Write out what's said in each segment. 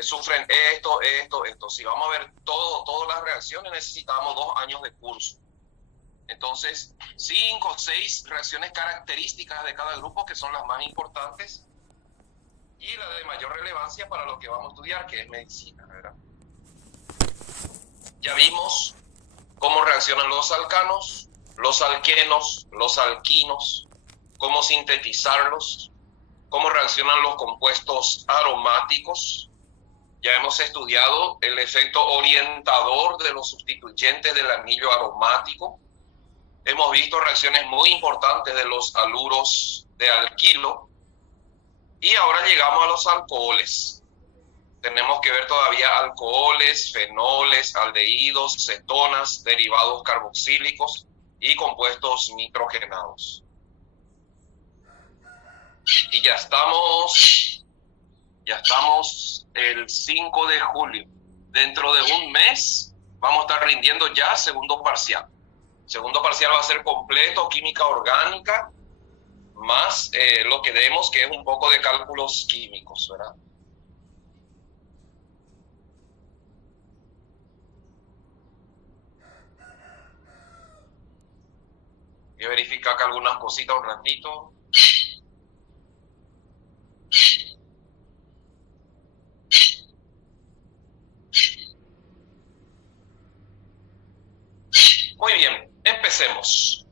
sufren esto. Si vamos a ver todas las reacciones, necesitamos 2 años de curso. Entonces, 5 o 6 reacciones características de cada grupo, que son las más importantes, y la de mayor relevancia para lo que vamos a estudiar, que es medicina, ¿verdad? Ya vimos cómo reaccionan los alcanos, los alquenos, los alquinos, cómo sintetizarlos, cómo reaccionan los compuestos aromáticos. Ya hemos estudiado el efecto orientador de los sustituyentes del anillo aromático. Hemos visto reacciones muy importantes de los haluros de alquilo. Y ahora llegamos a los alcoholes. Tenemos que ver todavía alcoholes, fenoles, aldehídos, cetonas, derivados carboxílicos y compuestos nitrogenados. Y ya estamos el 5 de julio. Dentro de un mes vamos a estar rindiendo ya segundo parcial. Segundo parcial va a ser completo, química orgánica, más lo que demos, que es un poco de cálculos químicos, ¿verdad? Voy a verificar acá algunas cositas un ratito. Muy bien, empecemos.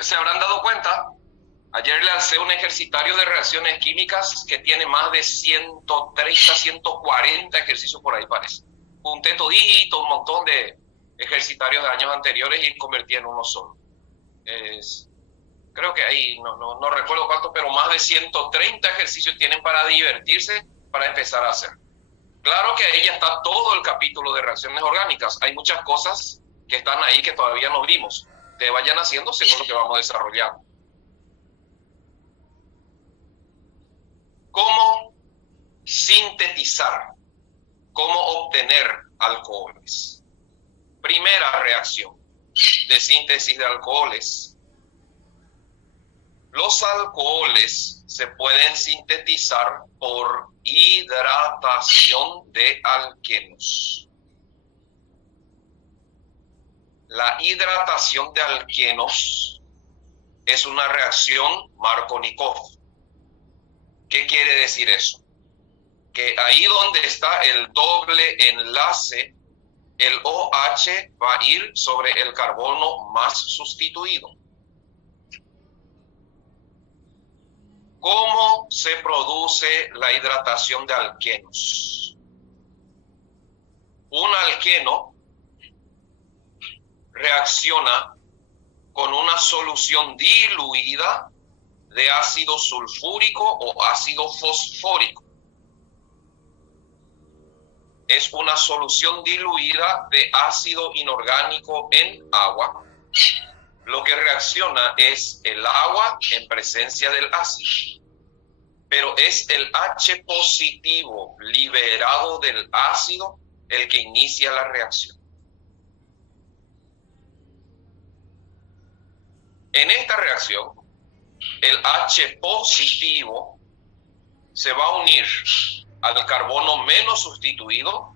¿Se habrán dado cuenta? Ayer le alcé un ejercitario de reacciones químicas que tiene más de 130, 140 ejercicios por ahí, parece. Junté todito, un montón de ejercitarios de años anteriores y convertí en uno solo. Creo que ahí, no recuerdo cuánto, pero más de 130 ejercicios tienen para divertirse, para empezar a hacer. Claro que ahí ya está todo el capítulo de reacciones orgánicas. Hay muchas cosas que están ahí que todavía no vimos. Que vayan haciendo según lo que vamos desarrollando. ¿Cómo sintetizar? ¿Cómo obtener alcoholes? Primera reacción de síntesis de alcoholes. Los alcoholes se pueden sintetizar por hidratación de alquenos. La hidratación de alquenos es una reacción Markovnikov. ¿Qué quiere decir eso? Que ahí donde está el doble enlace, el OH va a ir sobre el carbono más sustituido. ¿Cómo se produce la hidratación de alquenos? Un alqueno reacciona con una solución diluida de ácido sulfúrico o ácido fosfórico. Es una solución diluida de ácido inorgánico en agua. Lo que reacciona es el agua en presencia del ácido. Pero es el H positivo liberado del ácido el que inicia la reacción. En esta reacción, el H positivo se va a unir al carbono menos sustituido,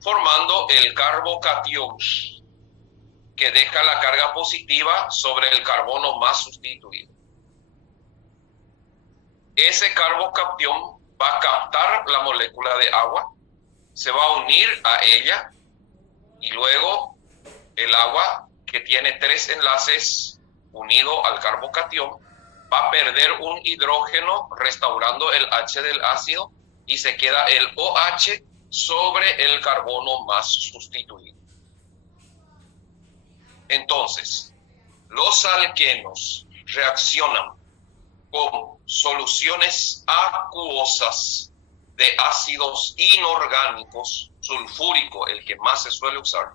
formando el carbocatión, que deja la carga positiva sobre el carbono más sustituido. Ese carbocatión va a captar la molécula de agua, se va a unir a ella, y luego el agua, que tiene 3 enlaces unido al carbocatión, va a perder un hidrógeno restaurando el H del ácido y se queda el OH sobre el carbono más sustituido. Entonces, los alquenos reaccionan con soluciones acuosas de ácidos inorgánicos, sulfúrico, el que más se suele usar,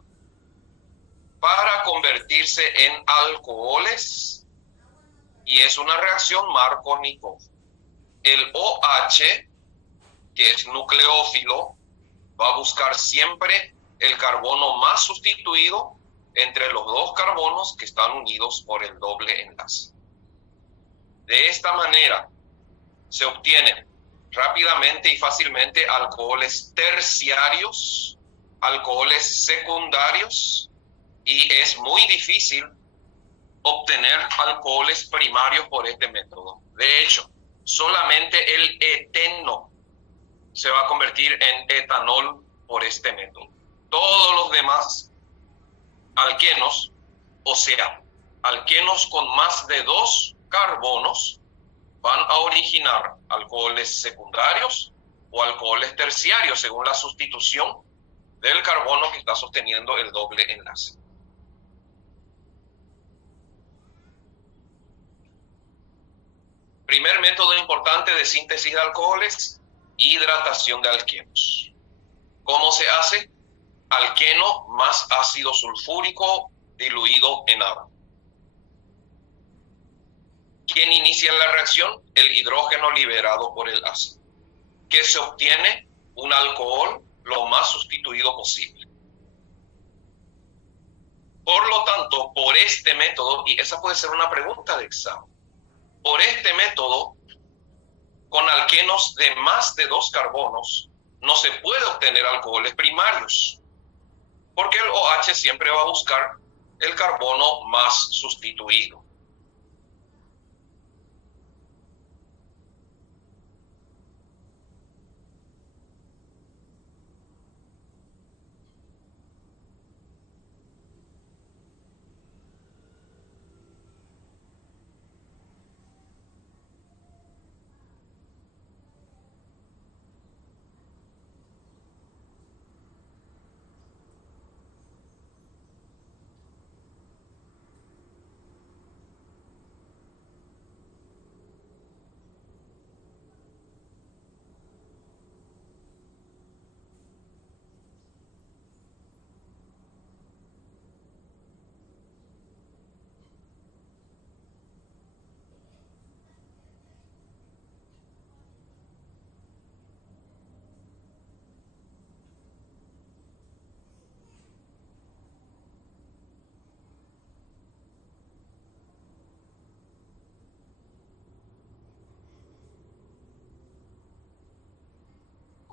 para convertirse en alcoholes, y es una reacción Markovnikov. El OH, que es nucleófilo, va a buscar siempre el carbono más sustituido entre los 2 carbonos que están unidos por el doble enlace. De esta manera se obtienen rápidamente y fácilmente alcoholes terciarios, alcoholes secundarios, y es muy difícil obtener alcoholes primarios por este método. De hecho, solamente el eteno se va a convertir en etanol por este método. Todos los demás alquenos, o sea, alquenos con más de 2 carbonos, van a originar alcoholes secundarios o alcoholes terciarios según la sustitución del carbono que está sosteniendo el doble enlace. Primer método importante de síntesis de alcoholes, hidratación de alquenos. ¿Cómo se hace? Alqueno más ácido sulfúrico diluido en agua. ¿Quién inicia la reacción? El hidrógeno liberado por el ácido. ¿Qué se obtiene? Un alcohol lo más sustituido posible. Por lo tanto, por este método, y esa puede ser una pregunta de examen, por este método, con alquenos de más de 2 carbonos, no se puede obtener alcoholes primarios, porque el OH siempre va a buscar el carbono más sustituido.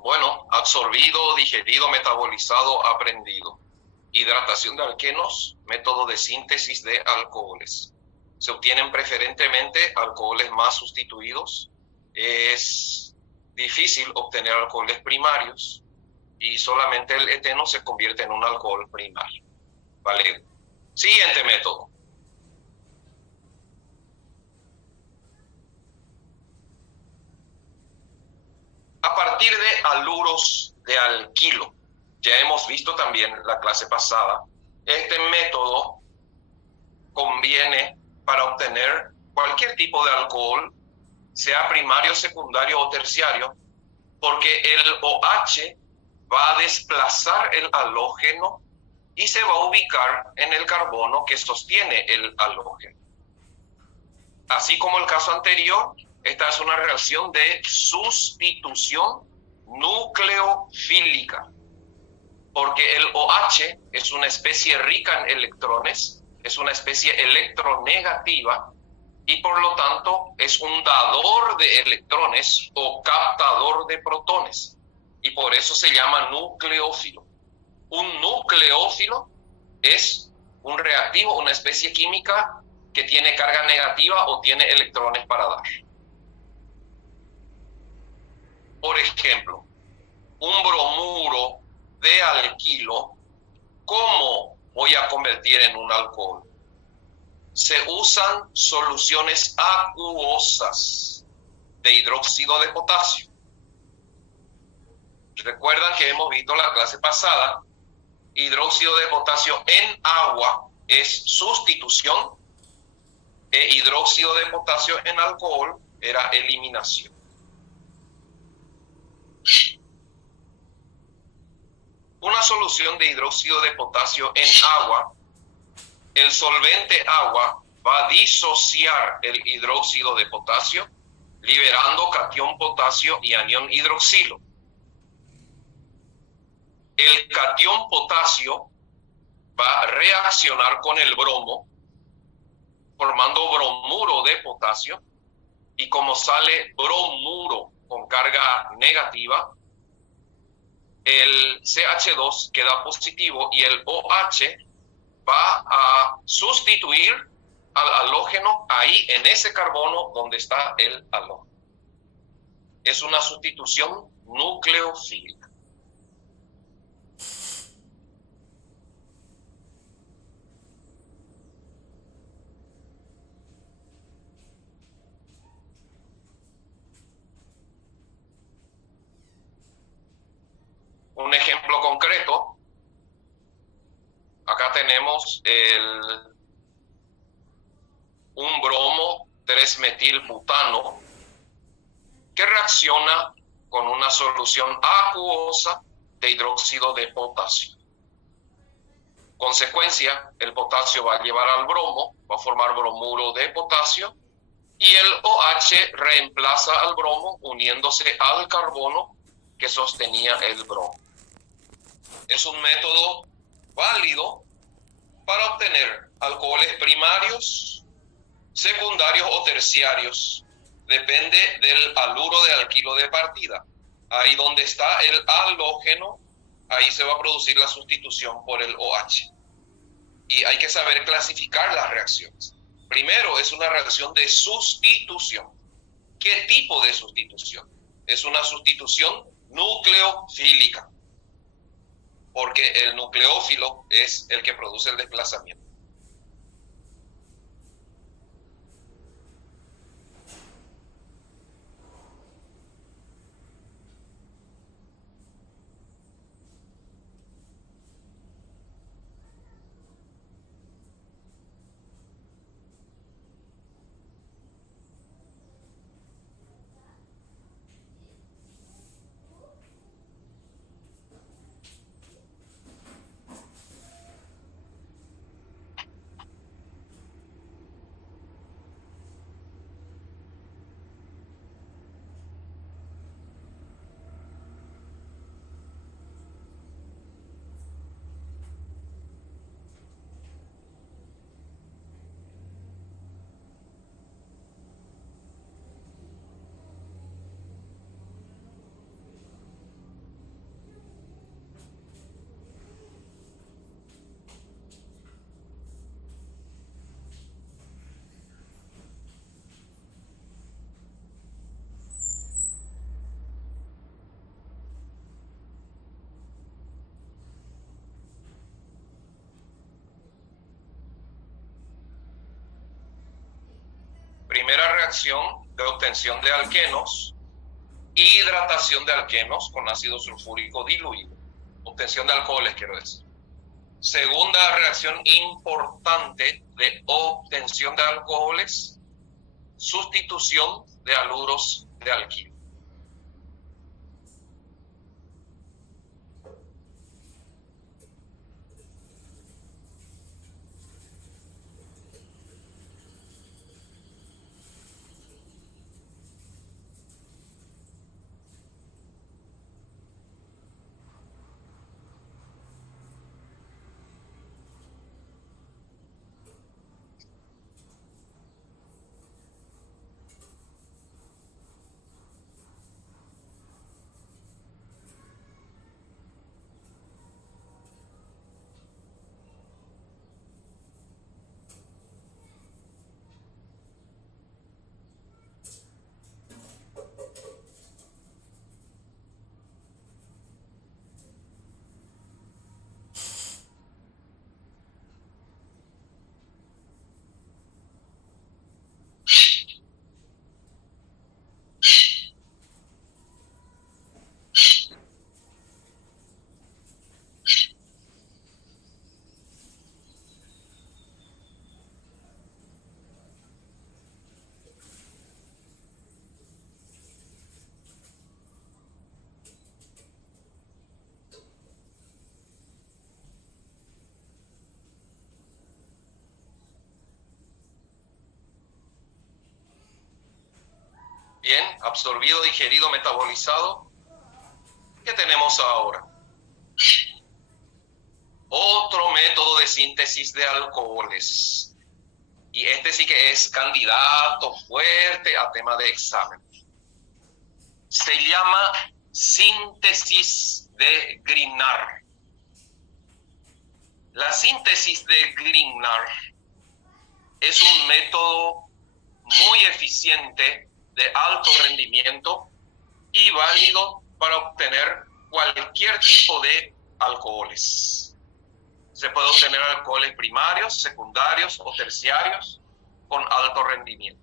Bueno, absorbido, digerido, metabolizado, aprendido. Hidratación de alquenos, método de síntesis de alcoholes. Se obtienen preferentemente alcoholes más sustituidos. Es difícil obtener alcoholes primarios y solamente el eteno se convierte en un alcohol primario. Vale. Siguiente método. A partir de haluros de alquilo, ya hemos visto también en la clase pasada, este método conviene para obtener cualquier tipo de alcohol, sea primario, secundario o terciario, porque el OH va a desplazar el halógeno y se va a ubicar en el carbono que sostiene el halógeno. Así como el caso anterior, esta es una reacción de sustitución nucleofílica, porque el OH es una especie rica en electrones, es una especie electronegativa y por lo tanto es un dador de electrones o captador de protones y por eso se llama nucleófilo. Un nucleófilo es un reactivo, una especie química que tiene carga negativa o tiene electrones para dar. Por ejemplo, un bromuro de alquilo, ¿cómo voy a convertir en un alcohol? Se usan soluciones acuosas de hidróxido de potasio. Recuerdan que hemos visto la clase pasada, hidróxido de potasio en agua es sustitución e hidróxido de potasio en alcohol era eliminación. Una solución de hidróxido de potasio en agua, el solvente agua va a disociar el hidróxido de potasio, liberando catión potasio y anión hidroxilo. El catión potasio va a reaccionar con el bromo, formando bromuro de potasio, y como sale bromuro con carga negativa, el CH2 queda positivo y el OH va a sustituir al halógeno ahí en ese carbono donde está el halógeno. Es una sustitución nucleofílica. Un ejemplo concreto, acá tenemos un bromo 3-metilbutano que reacciona con una solución acuosa de hidróxido de potasio. Consecuencia, el potasio va a llevar al bromo, va a formar bromuro de potasio y el OH reemplaza al bromo uniéndose al carbono que sostenía el bromo. Es un método válido para obtener alcoholes primarios, secundarios o terciarios. Depende del haluro de alquilo de partida. Ahí donde está el halógeno, ahí se va a producir la sustitución por el OH. Y hay que saber clasificar las reacciones. Primero, es una reacción de sustitución. ¿Qué tipo de sustitución? Es una sustitución nucleofílica, porque el nucleófilo es el que produce el desplazamiento. Primera reacción de obtención de alquenos, hidratación de alquenos con ácido sulfúrico diluido. Obtención de alcoholes, quiero decir. Segunda reacción importante de obtención de alcoholes, sustitución de haluros de alquilo. Bien, absorbido, digerido, metabolizado. ¿Qué tenemos ahora? Otro método de síntesis de alcoholes. Y este sí que es candidato fuerte a tema de examen. se llama síntesis de Grignard. La síntesis de Grignard es un método muy eficiente de alto rendimiento y válido para obtener cualquier tipo de alcoholes. Se puede obtener alcoholes primarios, secundarios o terciarios con alto rendimiento.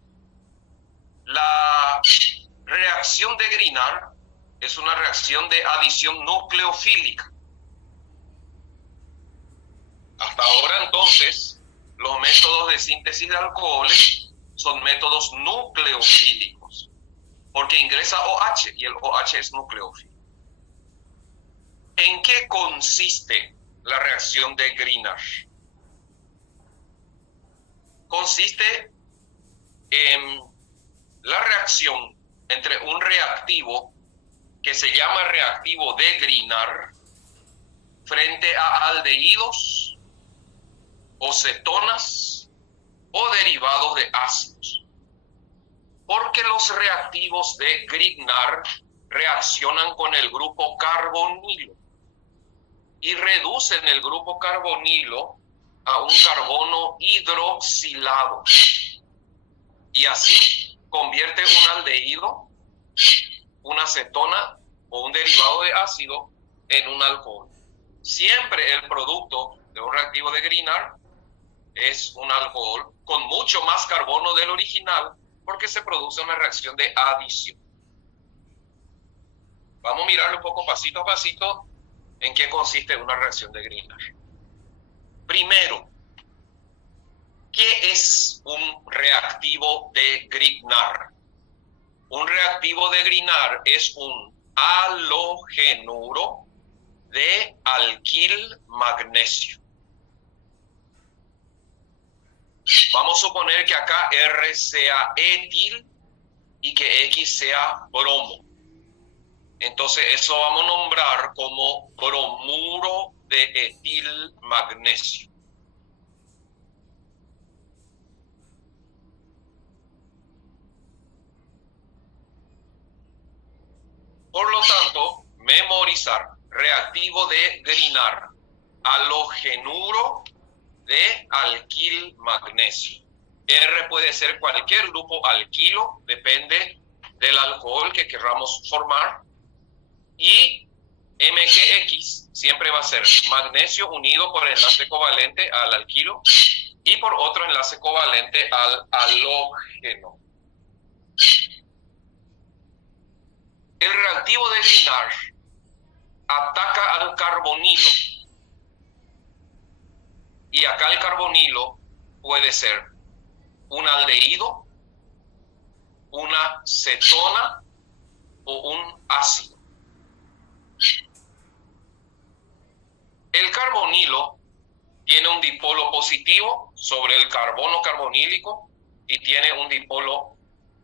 La reacción de Grignard es una reacción de adición nucleofílica. Hasta ahora, entonces, los métodos de síntesis de alcoholes son métodos nucleofílicos, porque ingresa OH y el OH es nucleófilo. ¿En qué consiste la reacción de Grignard? Consiste en la reacción entre un reactivo que se llama reactivo de Grignard frente a aldehídos o cetonas o derivados de ácidos. Porque los reactivos de Grignard reaccionan con el grupo carbonilo y reducen el grupo carbonilo a un carbono hidroxilado. Y así convierte un aldehído, una cetona o un derivado de ácido en un alcohol. Siempre el producto de un reactivo de Grignard es un alcohol con mucho más carbono del original porque se produce una reacción de adición. Vamos a mirarlo un poco pasito a pasito en qué consiste una reacción de Grignard. Primero, ¿qué es un reactivo de Grignard? Un reactivo de Grignard es un halogenuro de alquil magnesio. Vamos a suponer que acá R sea etil y que X sea bromo. Entonces eso vamos a nombrar como bromuro de etil magnesio. Por lo tanto, memorizar reactivo de Grignard, halogenuro de alquil magnesio. R puede ser cualquier grupo alquilo, depende del alcohol que queramos formar. Y MgX siempre va a ser magnesio unido por enlace covalente al alquilo y por otro enlace covalente al halógeno. El reactivo de Grignard ataca al carbonilo. Y acá el carbonilo puede ser un aldehído, una cetona o un ácido. El carbonilo tiene un dipolo positivo sobre el carbono carbonílico y tiene un dipolo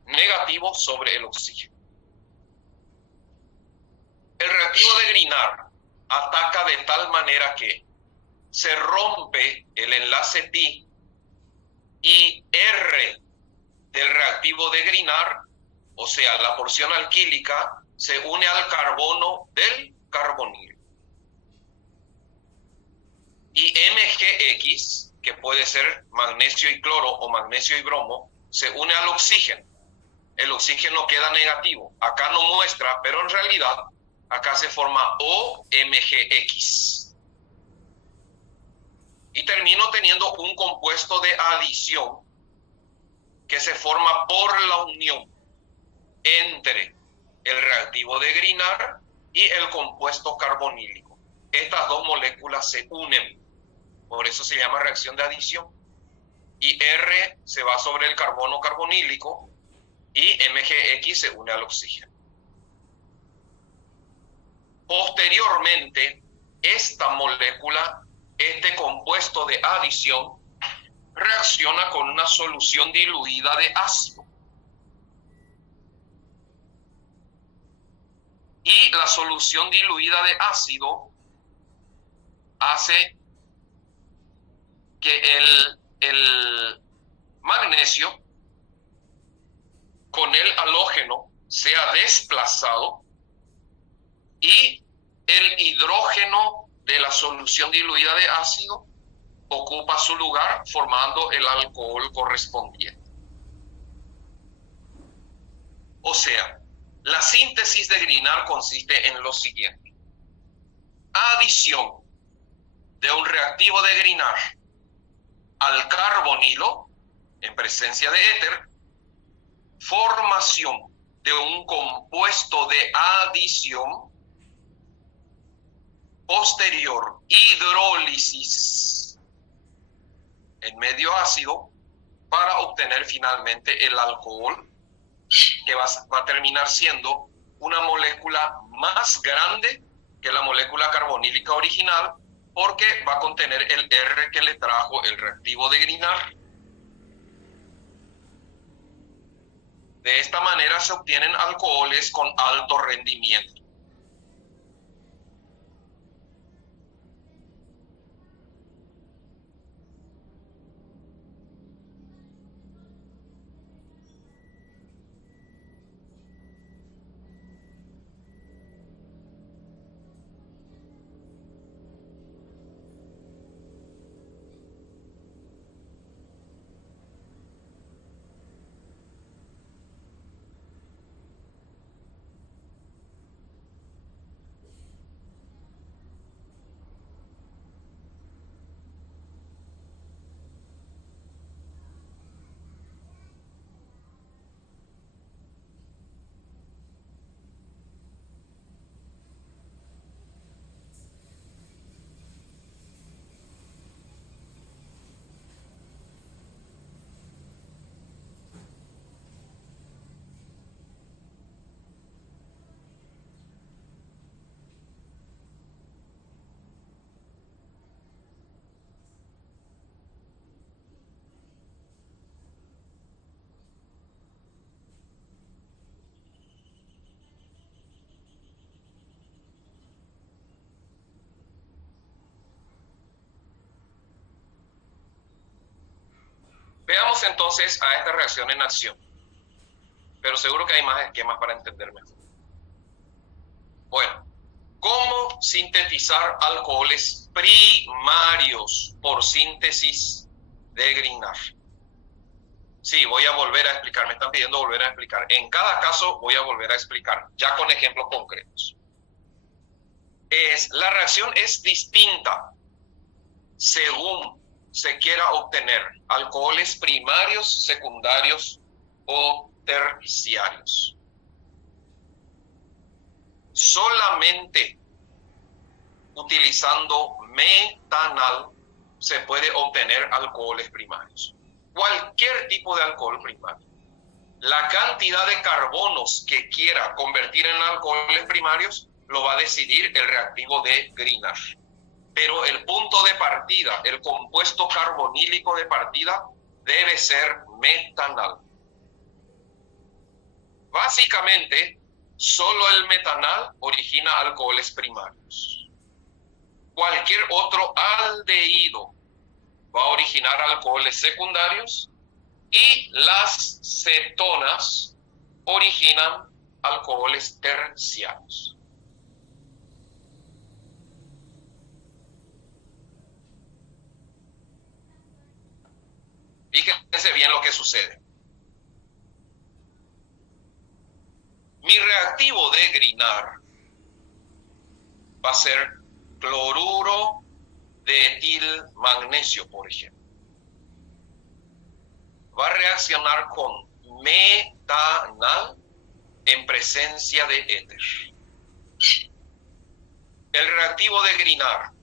negativo sobre el oxígeno. El reactivo de Grignard ataca de tal manera que se rompe el enlace pi y R del reactivo de Grignard, o sea, la porción alquílica, se une al carbono del carbonilo. Y MgX, que puede ser magnesio y cloro o magnesio y bromo, se une al oxígeno. El oxígeno queda negativo. Acá no muestra, pero en realidad acá se forma OMgX. Y termino teniendo un compuesto de adición que se forma por la unión entre el reactivo de Grignard y el compuesto carbonílico. Estas dos moléculas se unen, por eso se llama reacción de adición. Y R se va sobre el carbono carbonílico y MgX se une al oxígeno. Posteriormente, esta molécula, este compuesto de adición, reacciona con una solución diluida de ácido. Y la solución diluida de ácido hace que el magnesio con el halógeno sea desplazado y el hidrógeno de la solución diluida de ácido ocupa su lugar formando el alcohol correspondiente. O sea, la síntesis de Grignard consiste en lo siguiente: adición de un reactivo de Grignard al carbonilo en presencia de éter, formación de un compuesto de adición, posterior hidrólisis en medio ácido para obtener finalmente el alcohol, que va a terminar siendo una molécula más grande que la molécula carbonílica original, porque va a contener el R que le trajo el reactivo de Grignard. De esta manera se obtienen alcoholes con alto rendimiento. Veamos entonces a esta reacción en acción, pero seguro que hay más esquemas para entender mejor. Bueno, ¿cómo sintetizar alcoholes primarios por síntesis de Grignard? Sí, voy a volver a explicar, me están pidiendo volver a explicar. En cada caso voy a volver a explicar, ya con ejemplos concretos. La reacción es distinta según se quiera obtener alcoholes primarios, secundarios o terciarios. Solamente utilizando metanal se puede obtener alcoholes primarios. Cualquier tipo de alcohol primario. La cantidad de carbonos que quiera convertir en alcoholes primarios lo va a decidir el reactivo de Grignard. Pero el punto de partida, el compuesto carbonílico de partida, debe ser metanal. Básicamente, solo el metanal origina alcoholes primarios. Cualquier otro aldehído va a originar alcoholes secundarios y las cetonas originan alcoholes terciarios. Fíjense bien lo que sucede. Mi reactivo de Grignard va a ser cloruro de etil magnesio, por ejemplo. Va a reaccionar con metanal en presencia de éter. El reactivo de Grignard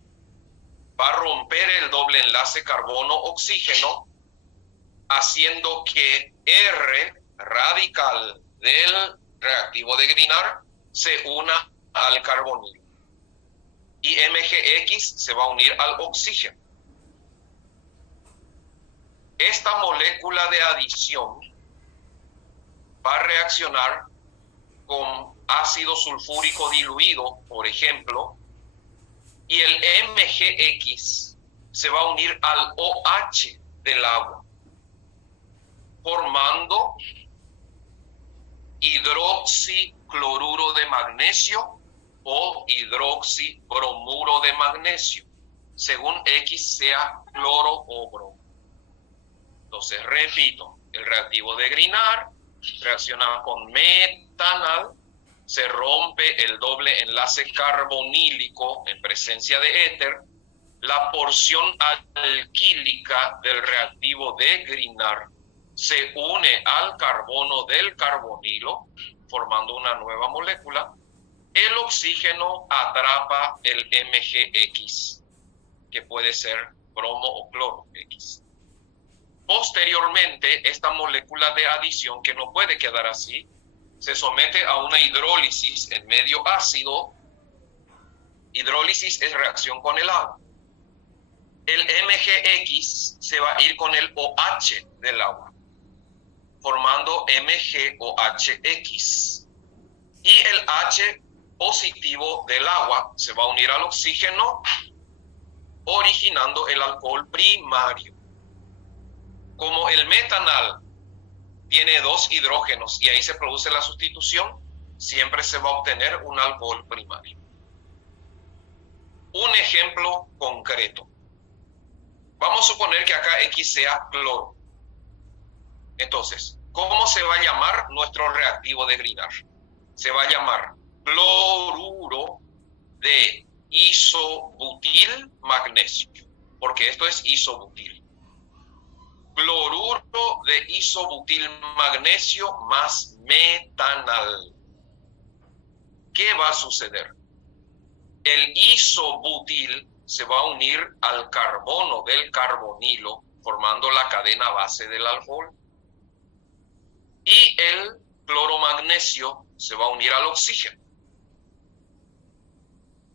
va a romper el doble enlace carbono-oxígeno, haciendo que R radical del reactivo de Grignard se una al carbonilo. Y MgX se va a unir al oxígeno. Esta molécula de adición va a reaccionar con ácido sulfúrico diluido, por ejemplo, y el MgX se va a unir al OH del agua, formando hidroxicloruro de magnesio o hidroxibromuro de magnesio, según X sea cloro o bromo. Entonces, repito, el reactivo de Grignard reacciona con metanal, se rompe el doble enlace carbonílico en presencia de éter, la porción alquílica del reactivo de Grignard se une al carbono del carbonilo, formando una nueva molécula. El oxígeno atrapa el MgX, que puede ser bromo o cloro X. Posteriormente, esta molécula de adición, que no puede quedar así, se somete a una hidrólisis en medio ácido. Hidrólisis es reacción con el agua. El MgX se va a ir con el OH del agua, formando MgOHX. Y el H positivo del agua se va a unir al oxígeno, originando el alcohol primario. Como el metanal tiene 2 hidrógenos y ahí se produce la sustitución, siempre se va a obtener un alcohol primario. Un ejemplo concreto. Vamos a suponer que acá X sea cloro. Entonces, ¿cómo se va a llamar nuestro reactivo de Grignard? Se va a llamar cloruro de isobutil magnesio, porque esto es isobutil. Cloruro de isobutil magnesio más metanal. ¿Qué va a suceder? El isobutil se va a unir al carbono del carbonilo, formando la cadena base del alcohol. Y el cloromagnesio se va a unir al oxígeno.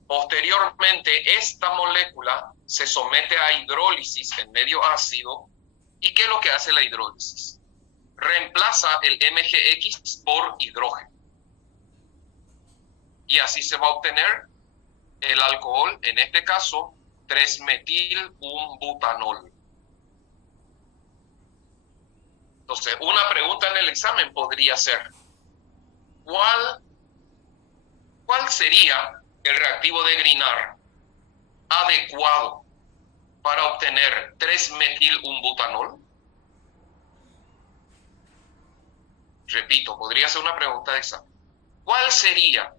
Posteriormente, esta molécula se somete a hidrólisis en medio ácido. ¿Y qué es lo que hace la hidrólisis? Reemplaza el MgX por hidrógeno. Y así se va a obtener el alcohol, en este caso, 3-metil-1-butanol. Entonces, una pregunta en el examen podría ser, ¿cuál sería el reactivo de Grignard adecuado para obtener 3-metil-1-butanol? Repito, podría ser una pregunta de examen. ¿Cuál sería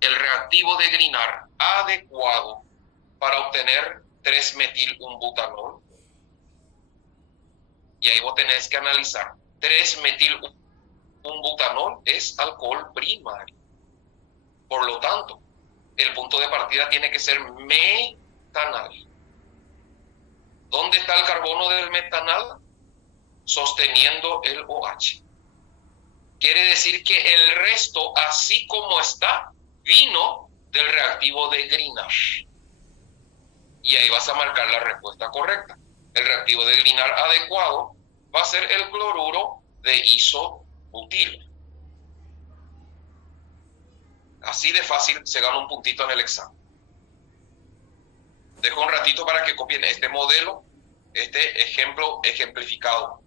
el reactivo de Grignard adecuado para obtener 3-metil-1-butanol? Y ahí vos tenés que analizar. 3-metil-1-butanol es alcohol primario. Por lo tanto, el punto de partida tiene que ser metanal. ¿Dónde está el carbono del metanal? Sosteniendo el OH. Quiere decir que el resto, así como está, vino del reactivo de Grignard. Y ahí vas a marcar la respuesta correcta. El reactivo de Grignard adecuado va a ser el cloruro de isobutil. Así de fácil se gana un puntito en el examen. Dejo un ratito para que copien este modelo, este ejemplo ejemplificado.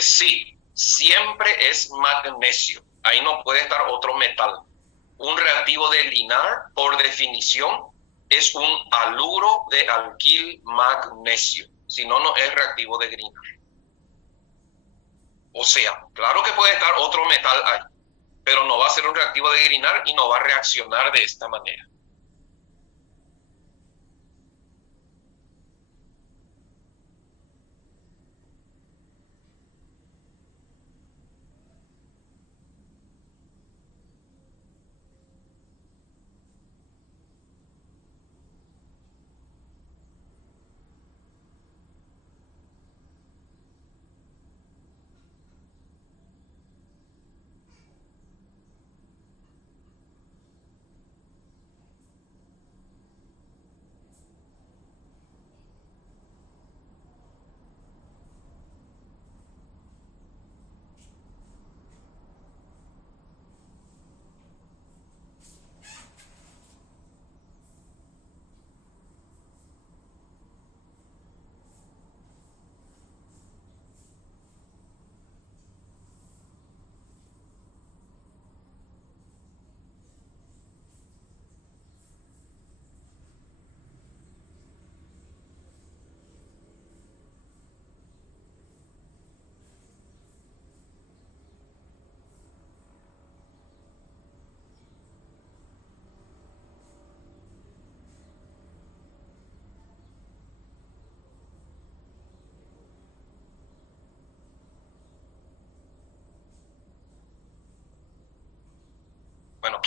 Sí, siempre es magnesio. Ahí no puede estar otro metal. Un reactivo de Grignard, por definición, es un haluro de alquil magnesio. Si no, no es reactivo de Grignard. O sea, claro que puede estar otro metal ahí, pero no va a ser un reactivo de Grignard y no va a reaccionar de esta manera.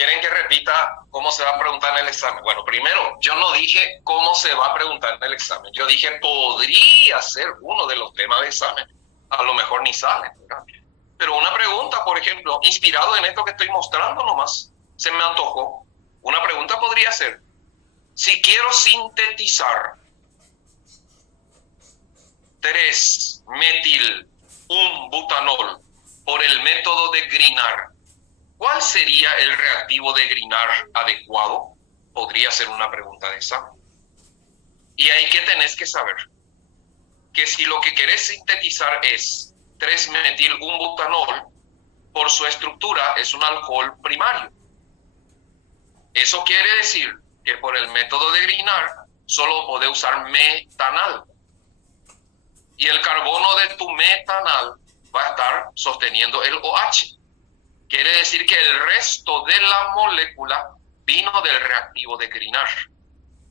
quieren que repita cómo se va a preguntar en el examen. Bueno, primero, yo no dije cómo se va a preguntar en el examen. Yo dije podría ser uno de los temas de examen. A lo mejor ni sale, ¿verdad? Pero una pregunta, por ejemplo, inspirado en esto que estoy mostrando nomás, se me antojó. Una pregunta podría ser, si quiero sintetizar 3-metil-1-butanol por el método de Grignard, ¿cuál sería el reactivo de Grignard adecuado? Podría ser una pregunta de examen. Y ahí que tenés que saber que si lo que querés sintetizar es 3-metil-1-butanol, por su estructura es un alcohol primario. Eso quiere decir que por el método de Grignard solo podés usar metanal. Y el carbono de tu metanal va a estar sosteniendo el OH. Quiere decir que el resto de la molécula vino del reactivo de Grignard.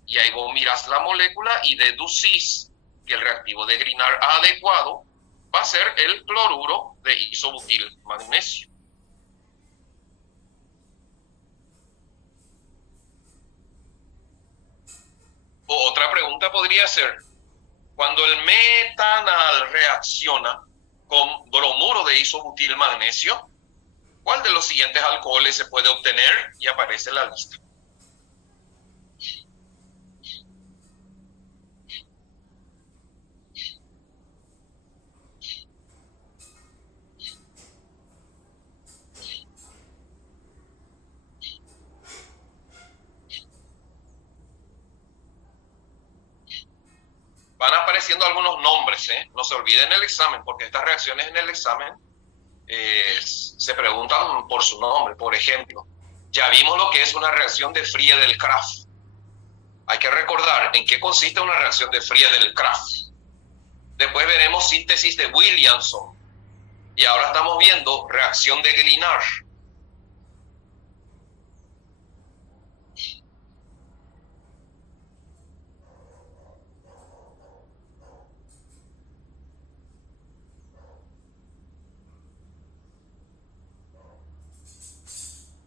Y ahí vos mirás la molécula y deducís que el reactivo de Grignard adecuado va a ser el cloruro de isobutil magnesio. O otra pregunta podría ser, cuando el metanal reacciona con bromuro de isobutil magnesio, ¿cuál de los siguientes alcoholes se puede obtener? Y aparece la lista. Van apareciendo algunos nombres, no se olviden el examen, porque estas reacciones en el examen se preguntan por su nombre. Por ejemplo, ya vimos lo que es una reacción de Friedel-Crafts. Hay que recordar en qué consiste una reacción de Friedel-Crafts. Después veremos síntesis de Williamson. Y ahora estamos viendo reacción de Grignard.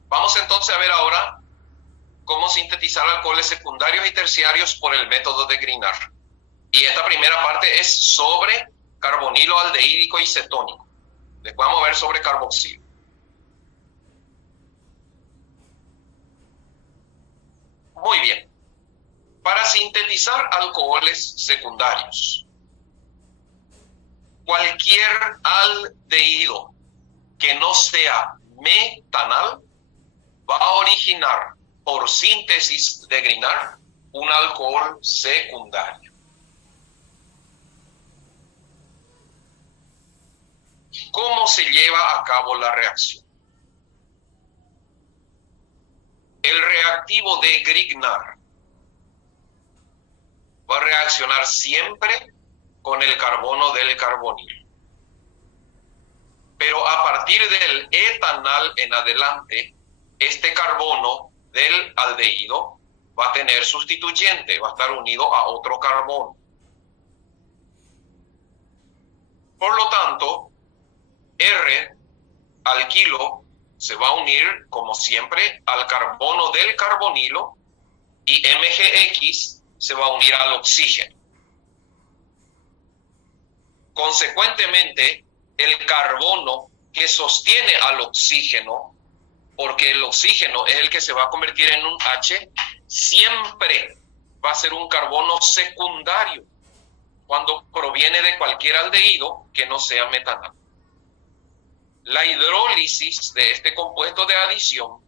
Vamos entonces a ver ahora cómo sintetizar alcoholes secundarios y terciarios por el método de Grignard. Y esta primera parte es sobre carbonilo aldehídico y cetónico. Después vamos a ver sobre carboxilo. Muy bien. Para sintetizar alcoholes secundarios, cualquier aldehído que no sea metanal va a originar por síntesis de Grignard un alcohol secundario. ¿Cómo se lleva a cabo la reacción? El reactivo de Grignard va a reaccionar siempre con el carbono del carbonilo. Pero a partir del etanal en adelante, este carbono del aldehído va a tener sustituyente, va a estar unido a otro carbono. Por lo tanto, R alquilo se va a unir, como siempre, al carbono del carbonilo y MgX se va a unir al oxígeno. Consecuentemente, el carbono que sostiene al oxígeno, porque el oxígeno es el que se va a convertir en un H, siempre va a ser un carbono secundario cuando proviene de cualquier aldehído que no sea metanal. La hidrólisis de este compuesto de adición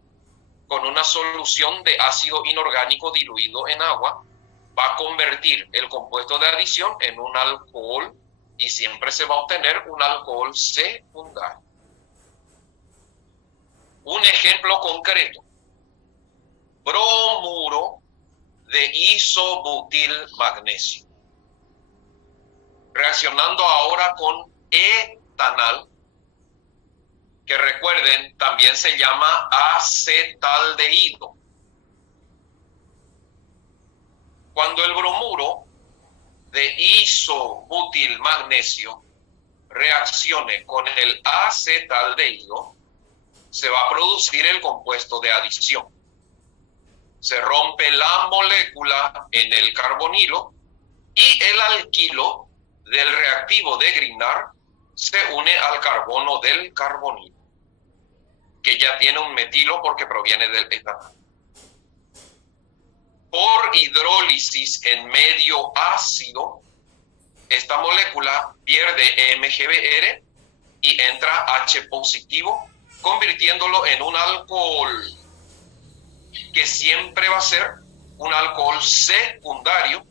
con una solución de ácido inorgánico diluido en agua va a convertir el compuesto de adición en un alcohol y siempre se va a obtener un alcohol secundario. Un ejemplo concreto: bromuro de isobutil magnesio. Reaccionando ahora con etanal, que recuerden también se llama acetaldehído. Cuando el bromuro de isobutil magnesio reaccione con el acetaldehído, se va a producir el compuesto de adición. Se rompe la molécula en el carbonilo y el alquilo del reactivo de Grignard se une al carbono del carbonilo, que ya tiene un metilo porque proviene del etanol. Por hidrólisis en medio ácido, esta molécula pierde MgBr y entra H positivo, convirtiéndolo en un alcohol que siempre va a ser un alcohol secundario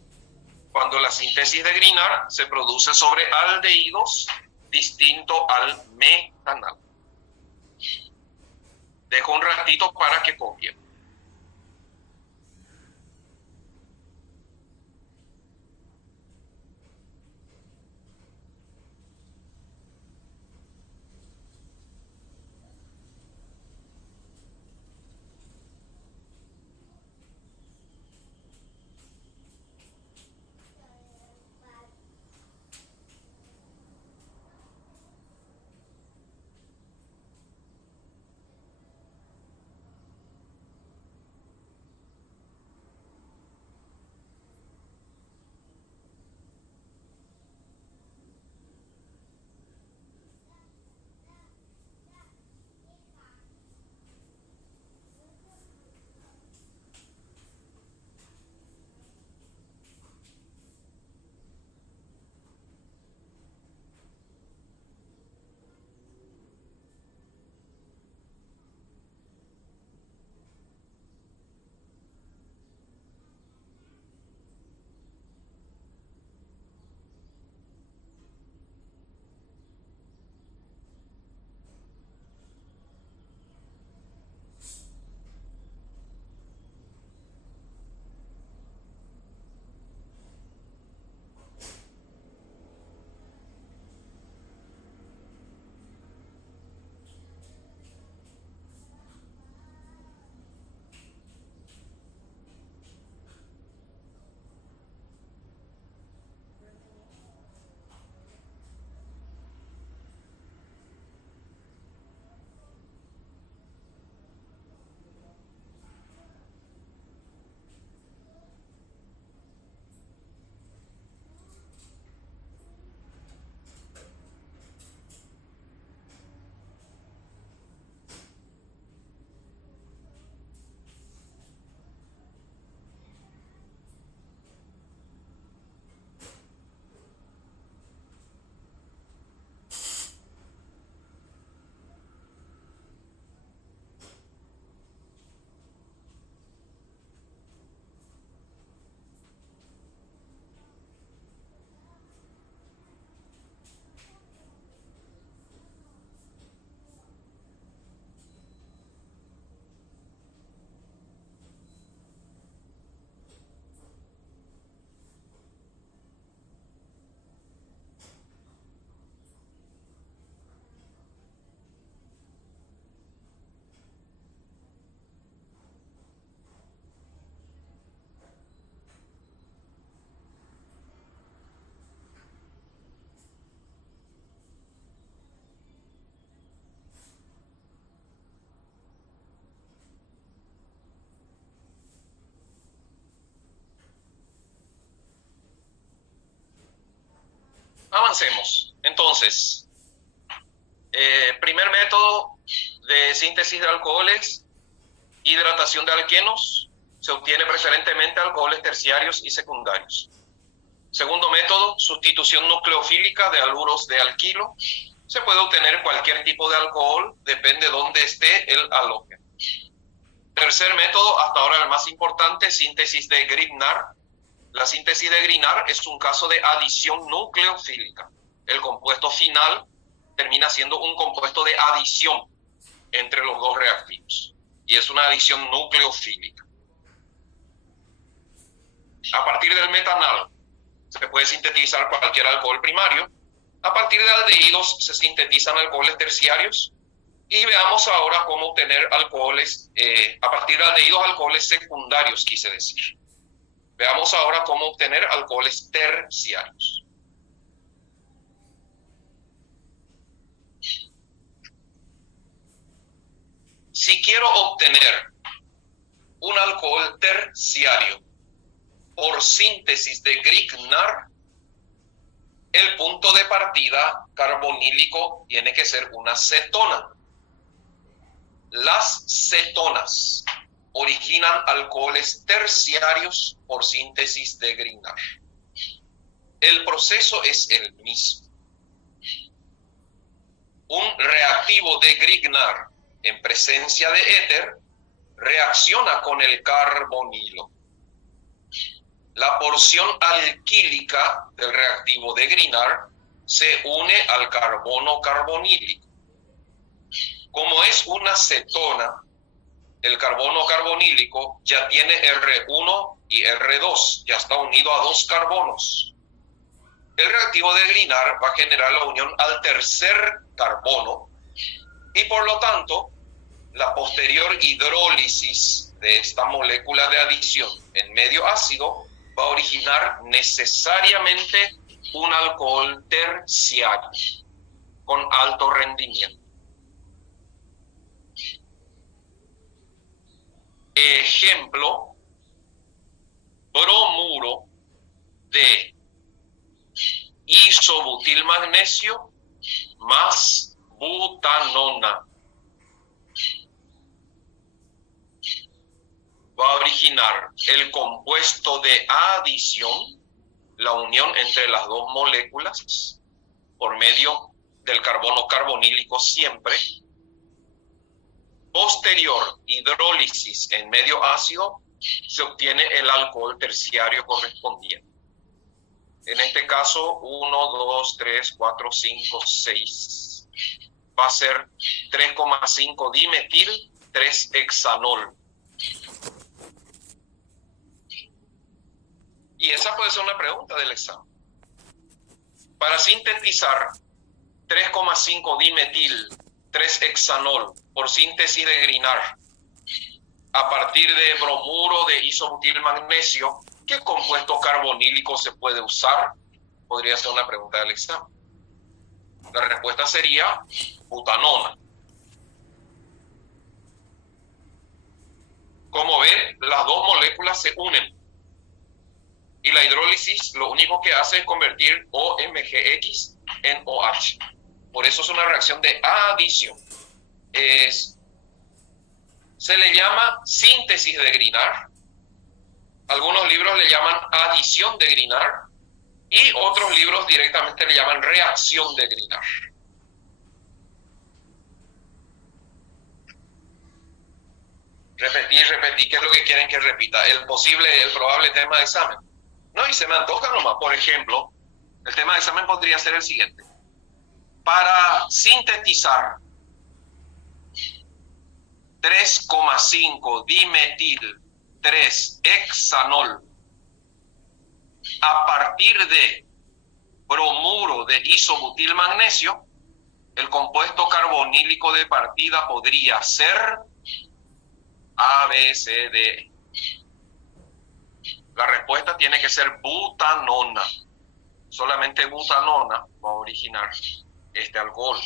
cuando la síntesis de Grignard se produce sobre aldehídos distinto al metanal. Dejo un ratito para que copien. Avancemos. Entonces, primer método de síntesis de alcoholes, hidratación de alquenos, se obtiene preferentemente alcoholes terciarios y secundarios. Segundo método, sustitución nucleofílica de haluros de alquilo. Se puede obtener cualquier tipo de alcohol, depende de dónde esté el halógeno. Tercer método, hasta ahora el más importante, síntesis de Grignard. La síntesis de Grignard es un caso de adición nucleofílica. El compuesto final termina siendo un compuesto de adición entre los dos reactivos. Y es una adición nucleofílica. A partir del metanal se puede sintetizar cualquier alcohol primario. A partir de aldehídos se sintetizan alcoholes terciarios. Y veamos ahora cómo obtener alcoholes, a partir de aldehídos, alcoholes secundarios, quise decir. Veamos ahora cómo obtener alcoholes terciarios. Si quiero obtener un alcohol terciario por síntesis de Grignard, el punto de partida carbonílico tiene que ser una cetona. Las cetonas originan alcoholes terciarios por síntesis de Grignard. El proceso es el mismo. Un reactivo de Grignard en presencia de éter reacciona con el carbonilo. La porción alquílica del reactivo de Grignard se une al carbono carbonílico. Como es una cetona, el carbono carbonílico ya tiene R1 y R2, ya está unido a dos carbonos. El reactivo de Grignard va a generar la unión al tercer carbono y por lo tanto la posterior hidrólisis de esta molécula de adición en medio ácido va a originar necesariamente un alcohol terciario con alto rendimiento. Ejemplo, bromuro de isobutilmagnesio más butanona. Va a originar el compuesto de adición, la unión entre las dos moléculas, por medio del carbono carbonílico siempre. Posterior hidrólisis en medio ácido, se obtiene el alcohol terciario correspondiente. En este caso, 1, 2, 3, 4, 5, 6. Va a ser 3,5 dimetil 3-hexanol. Y esa puede ser una pregunta del examen. Para sintetizar 3,5 dimetil 3-hexanol por síntesis de Grignard a partir de bromuro de isobutilmagnesio, ¿qué compuesto carbonílico se puede usar? Podría ser una pregunta del examen. La respuesta sería butanona. Como ven, las dos moléculas se unen. Y la hidrólisis lo único que hace es convertir OMGX en OH. Por eso es una reacción de adición. Se le llama síntesis de Grignard. Algunos libros le llaman adición de Grignard. Y otros libros directamente le llaman reacción de Grignard. Repetí, ¿qué es lo que quieren que repita? El probable tema de examen. No, y se me antoja nomás. Por ejemplo, el tema de examen podría ser el siguiente. Para sintetizar 3,5 dimetil 3-hexanol a partir de bromuro de isobutilmagnesio, el compuesto carbonílico de partida podría ser A, B, C, D. La respuesta tiene que ser butanona. Solamente butanona va a originar este alcohol.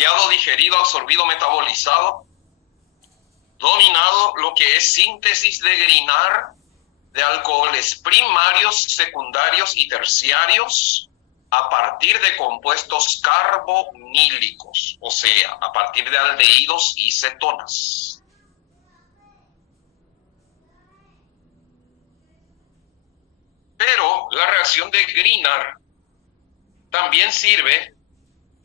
apropiado, digerido, absorbido, metabolizado, dominado lo que es síntesis de Grignard de alcoholes primarios, secundarios y terciarios a partir de compuestos carbonílicos, o sea, a partir de aldehídos y cetonas. Pero la reacción de Grignard también sirve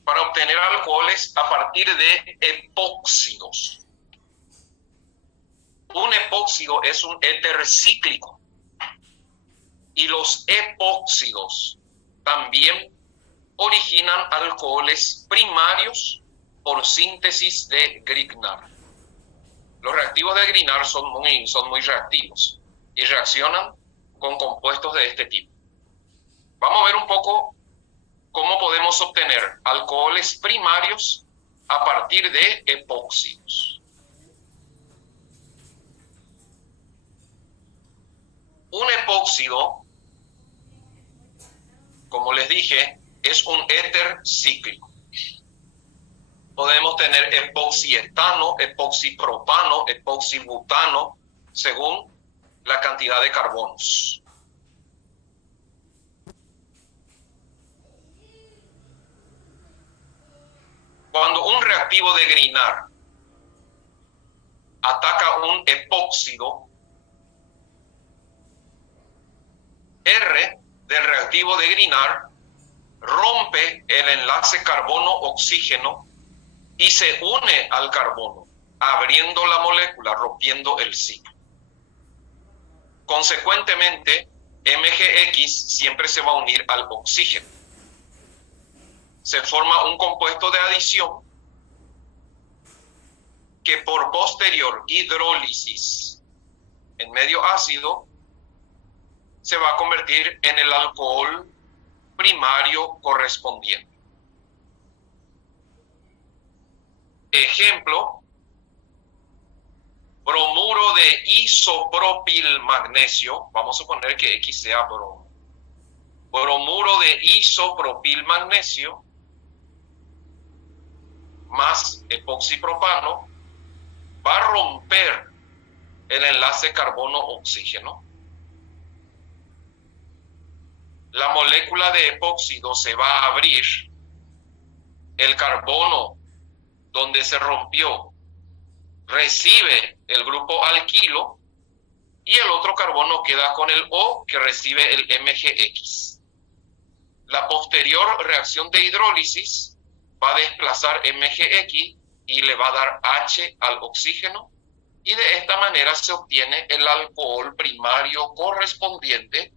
para obtener alcoholes a partir de epóxidos. Un epóxido es un éter cíclico y los epóxidos también originan alcoholes primarios por síntesis de Grignard. Los reactivos de Grignard son muy reactivos y reaccionan con compuestos de este tipo. Vamos a ver un poco cómo podemos obtener alcoholes primarios a partir de epóxidos. Un epóxido, como les dije, es un éter cíclico. Podemos tener epoxietano, epoxipropano, epoxibutano, según la cantidad de carbonos. Cuando un reactivo de Grignard ataca un epóxido, R del reactivo de Grignard rompe el enlace carbono-oxígeno y se une al carbono, abriendo la molécula, rompiendo el ciclo. Consecuentemente, MgX siempre se va a unir al oxígeno. Se forma un compuesto de adición que por posterior hidrólisis en medio ácido se va a convertir en el alcohol primario correspondiente. Ejemplo, bromuro de isopropilmagnesio, vamos a suponer que X sea bromo. Bromuro de isopropilmagnesio más epoxipropano va a romper el enlace carbono-oxígeno. La molécula de epóxido se va a abrir, el carbono donde se rompió recibe el grupo alquilo y el otro carbono queda con el O que recibe el MgX. La posterior reacción de hidrólisis va a desplazar MgX y le va a dar H al oxígeno y de esta manera se obtiene el alcohol primario correspondiente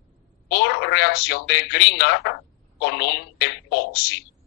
por reacción de Grignard con un epóxido.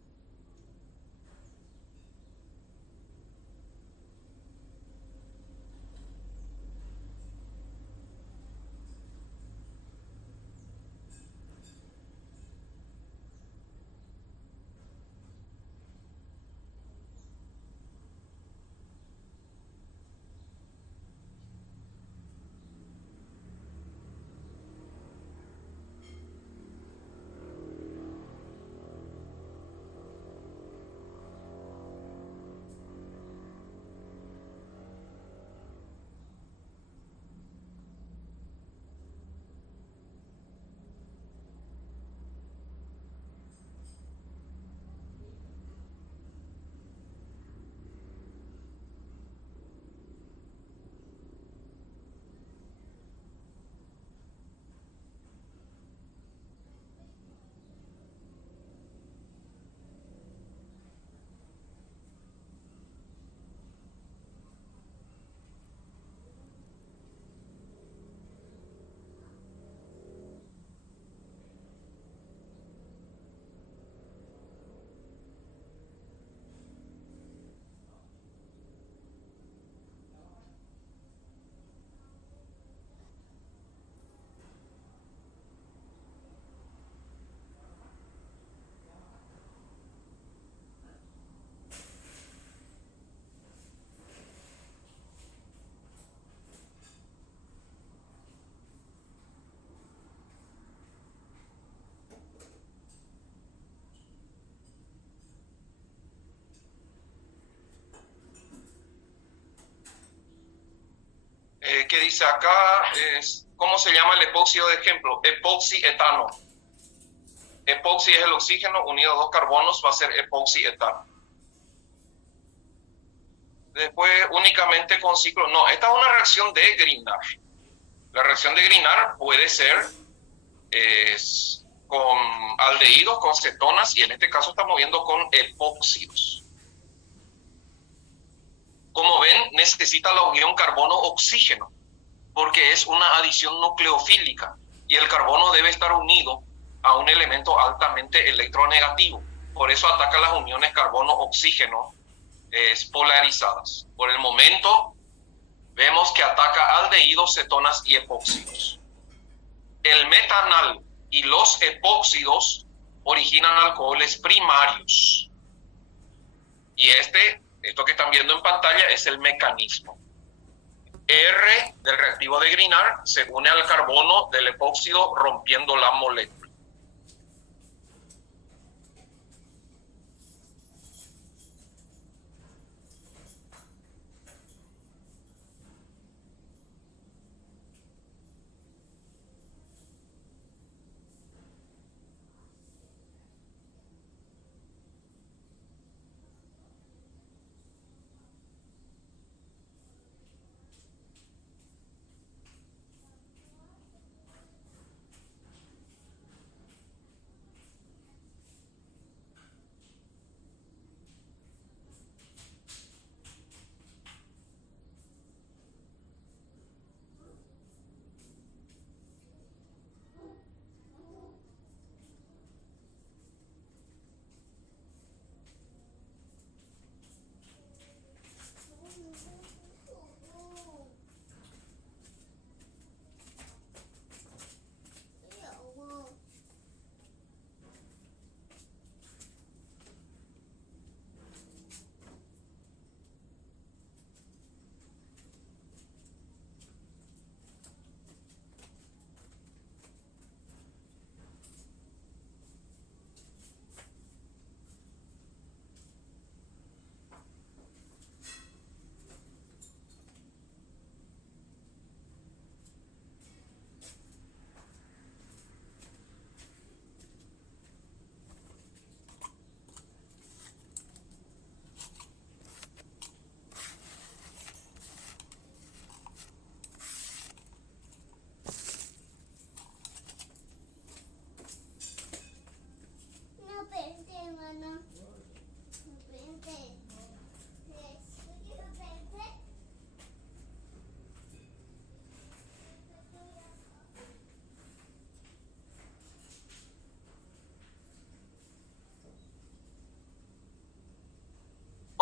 que dice acá es, ¿cómo se llama el epóxido de ejemplo? Epoxietano. Epoxi es el oxígeno unido a dos carbonos, va a ser epoxietano. Después únicamente con ciclo. No, esta es una reacción de Grignard. La reacción de Grignard puede ser con aldehídos, con cetonas, y en este caso estamos viendo con epóxidos. Como ven, necesita la unión carbono-oxígeno, porque es una adición nucleofílica, y el carbono debe estar unido a un elemento altamente electronegativo. Por eso ataca las uniones carbono-oxígeno polarizadas. Por el momento, vemos que ataca aldehídos, cetonas y epóxidos. El metanal y los epóxidos originan alcoholes primarios. Y esto que están viendo en pantalla es el mecanismo. R del reactivo de Grignard se une al carbono del epóxido rompiendo la molécula.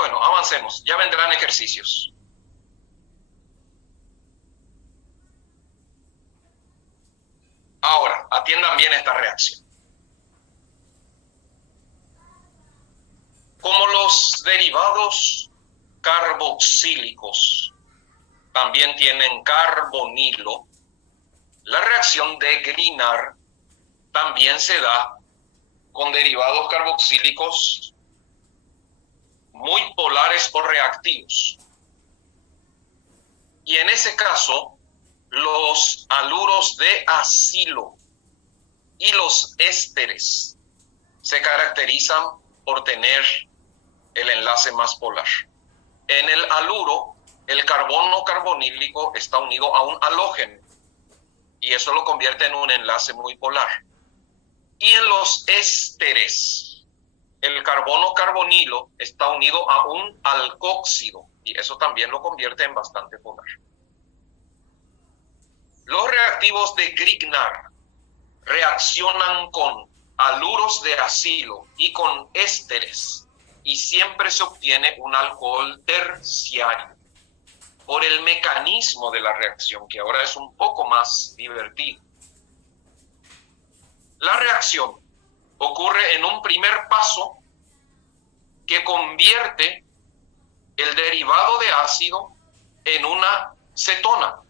Bueno, avancemos. Ya vendrán ejercicios. Ahora, atiendan bien esta reacción. Como los derivados carboxílicos también tienen carbonilo, la reacción de Grignard también se da con derivados carboxílicos muy polares o reactivos. Y en ese caso, los haluros de acilo y los ésteres se caracterizan por tener el enlace más polar. En el haluro, el carbono carbonílico está unido a un halógeno y eso lo convierte en un enlace muy polar. Y en los ésteres, el carbono carbonilo está unido a un alcóxido y eso también lo convierte en bastante polar. Los reactivos de Grignard reaccionan con haluros de acilo y con ésteres y siempre se obtiene un alcohol terciario por el mecanismo de la reacción, que ahora es un poco más divertido. La reacción ocurre en un primer paso que convierte el derivado de ácido en una cetona.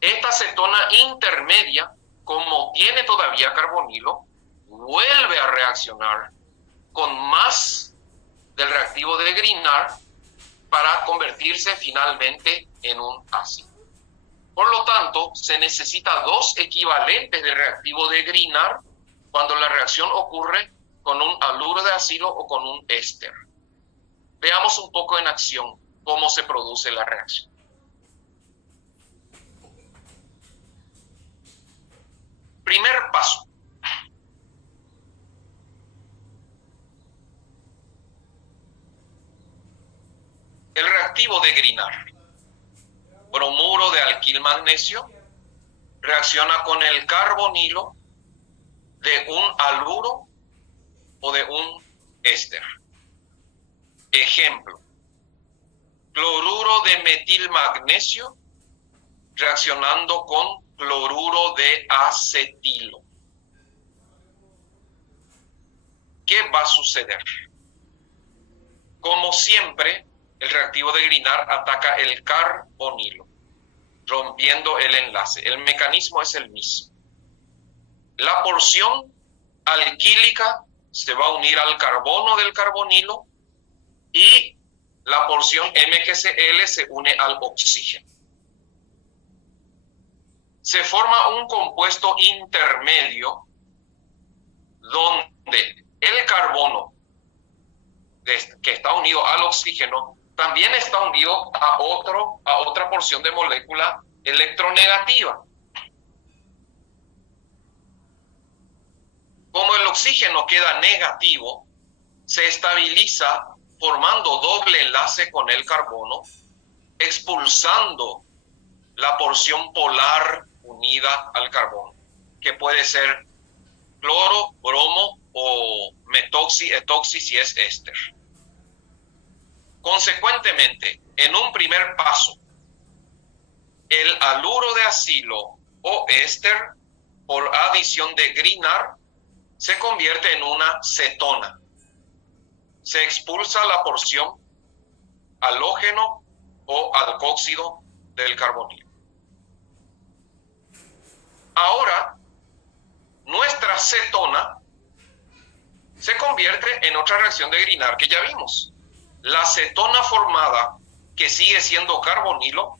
Esta cetona intermedia, como tiene todavía carbonilo, vuelve a reaccionar con más del reactivo de Grignard para convertirse finalmente en un ácido. Por lo tanto, se necesita dos equivalentes de reactivo de Grignard cuando la reacción ocurre con un haluro de acilo o con un éster. Veamos un poco en acción cómo se produce la reacción. Primer paso. El reactivo de Grignard, bromuro de alquil magnesio, reacciona con el carbonilo de un haluro o de un éster. Ejemplo, cloruro de metilmagnesio reaccionando con cloruro de acetilo. ¿Qué va a suceder? Como siempre, el reactivo de Grignard ataca el carbonilo, rompiendo el enlace. El mecanismo es el mismo. La porción alquílica se va a unir al carbono del carbonilo y la porción MgCl se une al oxígeno. Se forma un compuesto intermedio donde el carbono que está unido al oxígeno también está unido a otra porción de molécula electronegativa. Como el oxígeno queda negativo, se estabiliza formando doble enlace con el carbono, expulsando la porción polar unida al carbono, que puede ser cloro, bromo o metoxi, etoxi si es éster. Consecuentemente, en un primer paso, el haluro de acilo o éster por adición de Grignard se convierte en una cetona. Se expulsa la porción halógeno o alcóxido del carbonilo. Ahora, nuestra cetona se convierte en otra reacción de Grignard que ya vimos. La cetona formada, que sigue siendo carbonilo,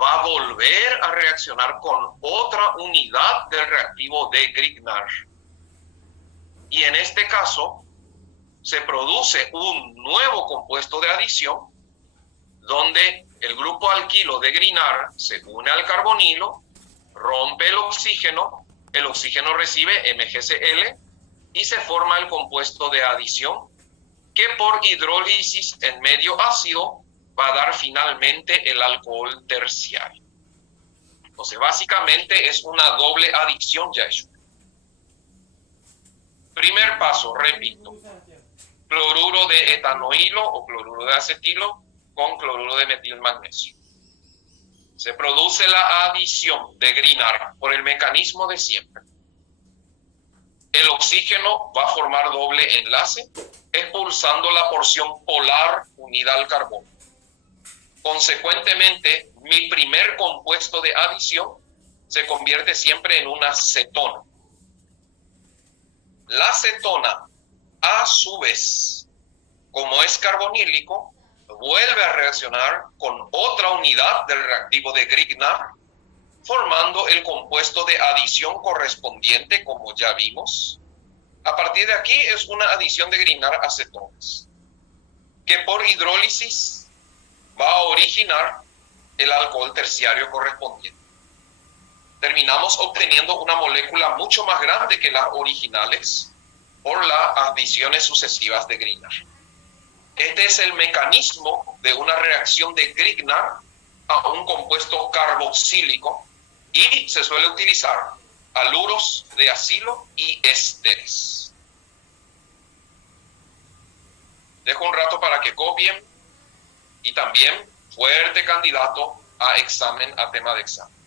va a volver a reaccionar con otra unidad del reactivo de Grignard. Y en este caso, se produce un nuevo compuesto de adición donde el grupo alquilo de Grignard se une al carbonilo, rompe el oxígeno recibe MgCl y se forma el compuesto de adición que por hidrólisis en medio ácido va a dar finalmente el alcohol terciario. Entonces, básicamente es una doble adición ya hecho. Primer paso, repito, cloruro de etanoilo o cloruro de acetilo con cloruro de metilmagnesio. Se produce la adición de Grignard por el mecanismo de siempre. El oxígeno va a formar doble enlace, expulsando la porción polar unida al carbono. Consecuentemente, mi primer compuesto de adición se convierte siempre en una cetona. La cetona, a su vez, como es carbonílico, vuelve a reaccionar con otra unidad del reactivo de Grignard, formando el compuesto de adición correspondiente, como ya vimos. A partir de aquí es una adición de Grignard a cetonas, que por hidrólisis va a originar el alcohol terciario correspondiente. Terminamos obteniendo una molécula mucho más grande que las originales por las adiciones sucesivas de Grignard. Este es el mecanismo de una reacción de Grignard a un compuesto carboxílico y se suele utilizar haluros de acilo y ésteres. Dejo un rato para que copien y también fuerte candidato a examen, a tema de examen.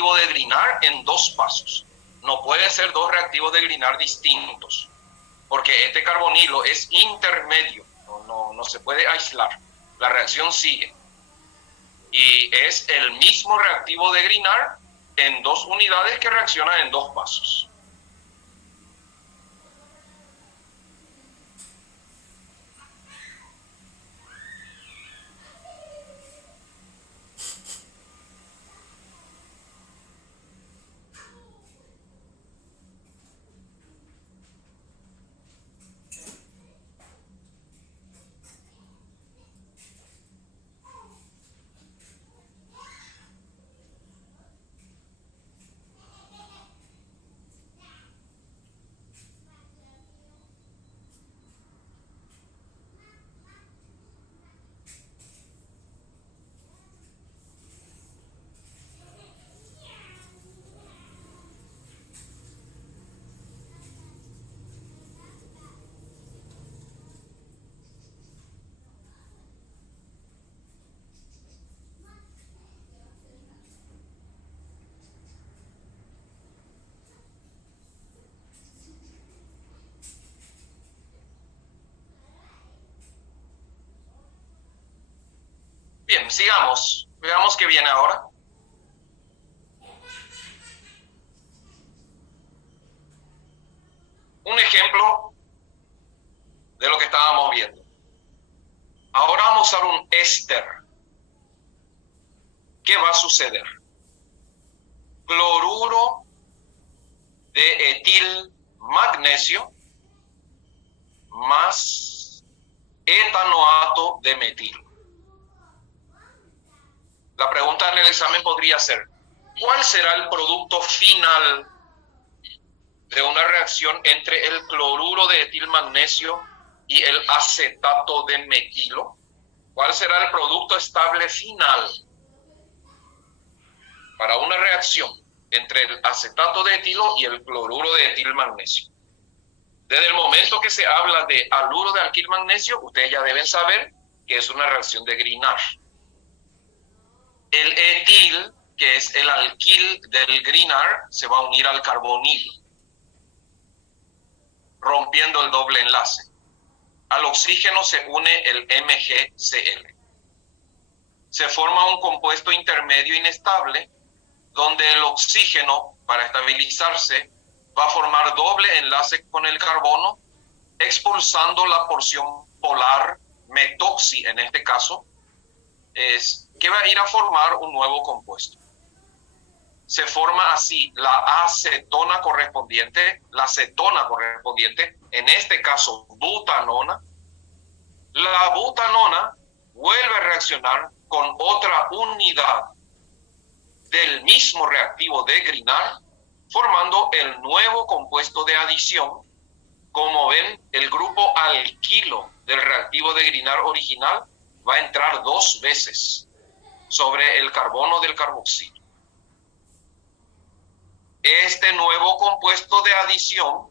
reactivo de Grignard en 2 pasos. No pueden ser 2 reactivos de Grignard distintos, porque este carbonilo es intermedio, no se puede aislar. La reacción sigue. Y es el mismo reactivo de Grignard en 2 unidades que reaccionan en 2 pasos. Bien, sigamos. Veamos qué viene ahora. Un ejemplo de lo que estábamos viendo. Ahora vamos a usar un éster. ¿Qué va a suceder? Cloruro de etil magnesio más etanoato de metilo. La pregunta en el examen podría ser, ¿cuál será el producto final de una reacción entre el cloruro de etilmagnesio y el acetato de metilo? ¿Cuál será el producto estable final para una reacción entre el acetato de etilo y el cloruro de etilmagnesio? Desde el momento que se habla de haluro de alquilmagnesio, ustedes ya deben saber que es una reacción de Grignard. El etil, que es el alquil del Grignard, se va a unir al carbonilo, rompiendo el doble enlace. Al oxígeno se une el MgCl. Se forma un compuesto intermedio inestable, donde el oxígeno, para estabilizarse, va a formar doble enlace con el carbono, expulsando la porción polar metoxi, en este caso, que va a ir a formar un nuevo compuesto. Se forma así la acetona correspondiente, la cetona correspondiente, en este caso butanona. La butanona vuelve a reaccionar con otra unidad del mismo reactivo de Grignard, formando el nuevo compuesto de adición. Como ven, el grupo alquilo del reactivo de Grignard original va a entrar 2 veces sobre el carbono del carboxilo. Este nuevo compuesto de adición,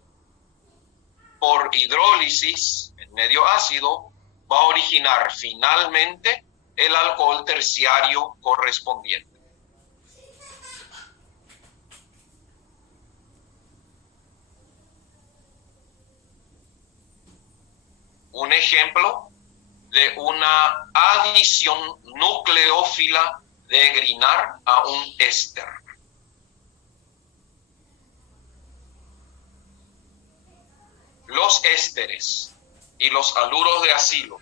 por hidrólisis en medio ácido, va a originar finalmente el alcohol terciario correspondiente. Un ejemplo de una adición nucleófila de Grignard a un éster. Los ésteres y los haluros de acilo,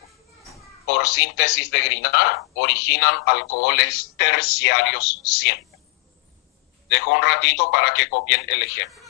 por síntesis de Grignard, originan alcoholes terciarios siempre. Dejo un ratito para que copien el ejemplo.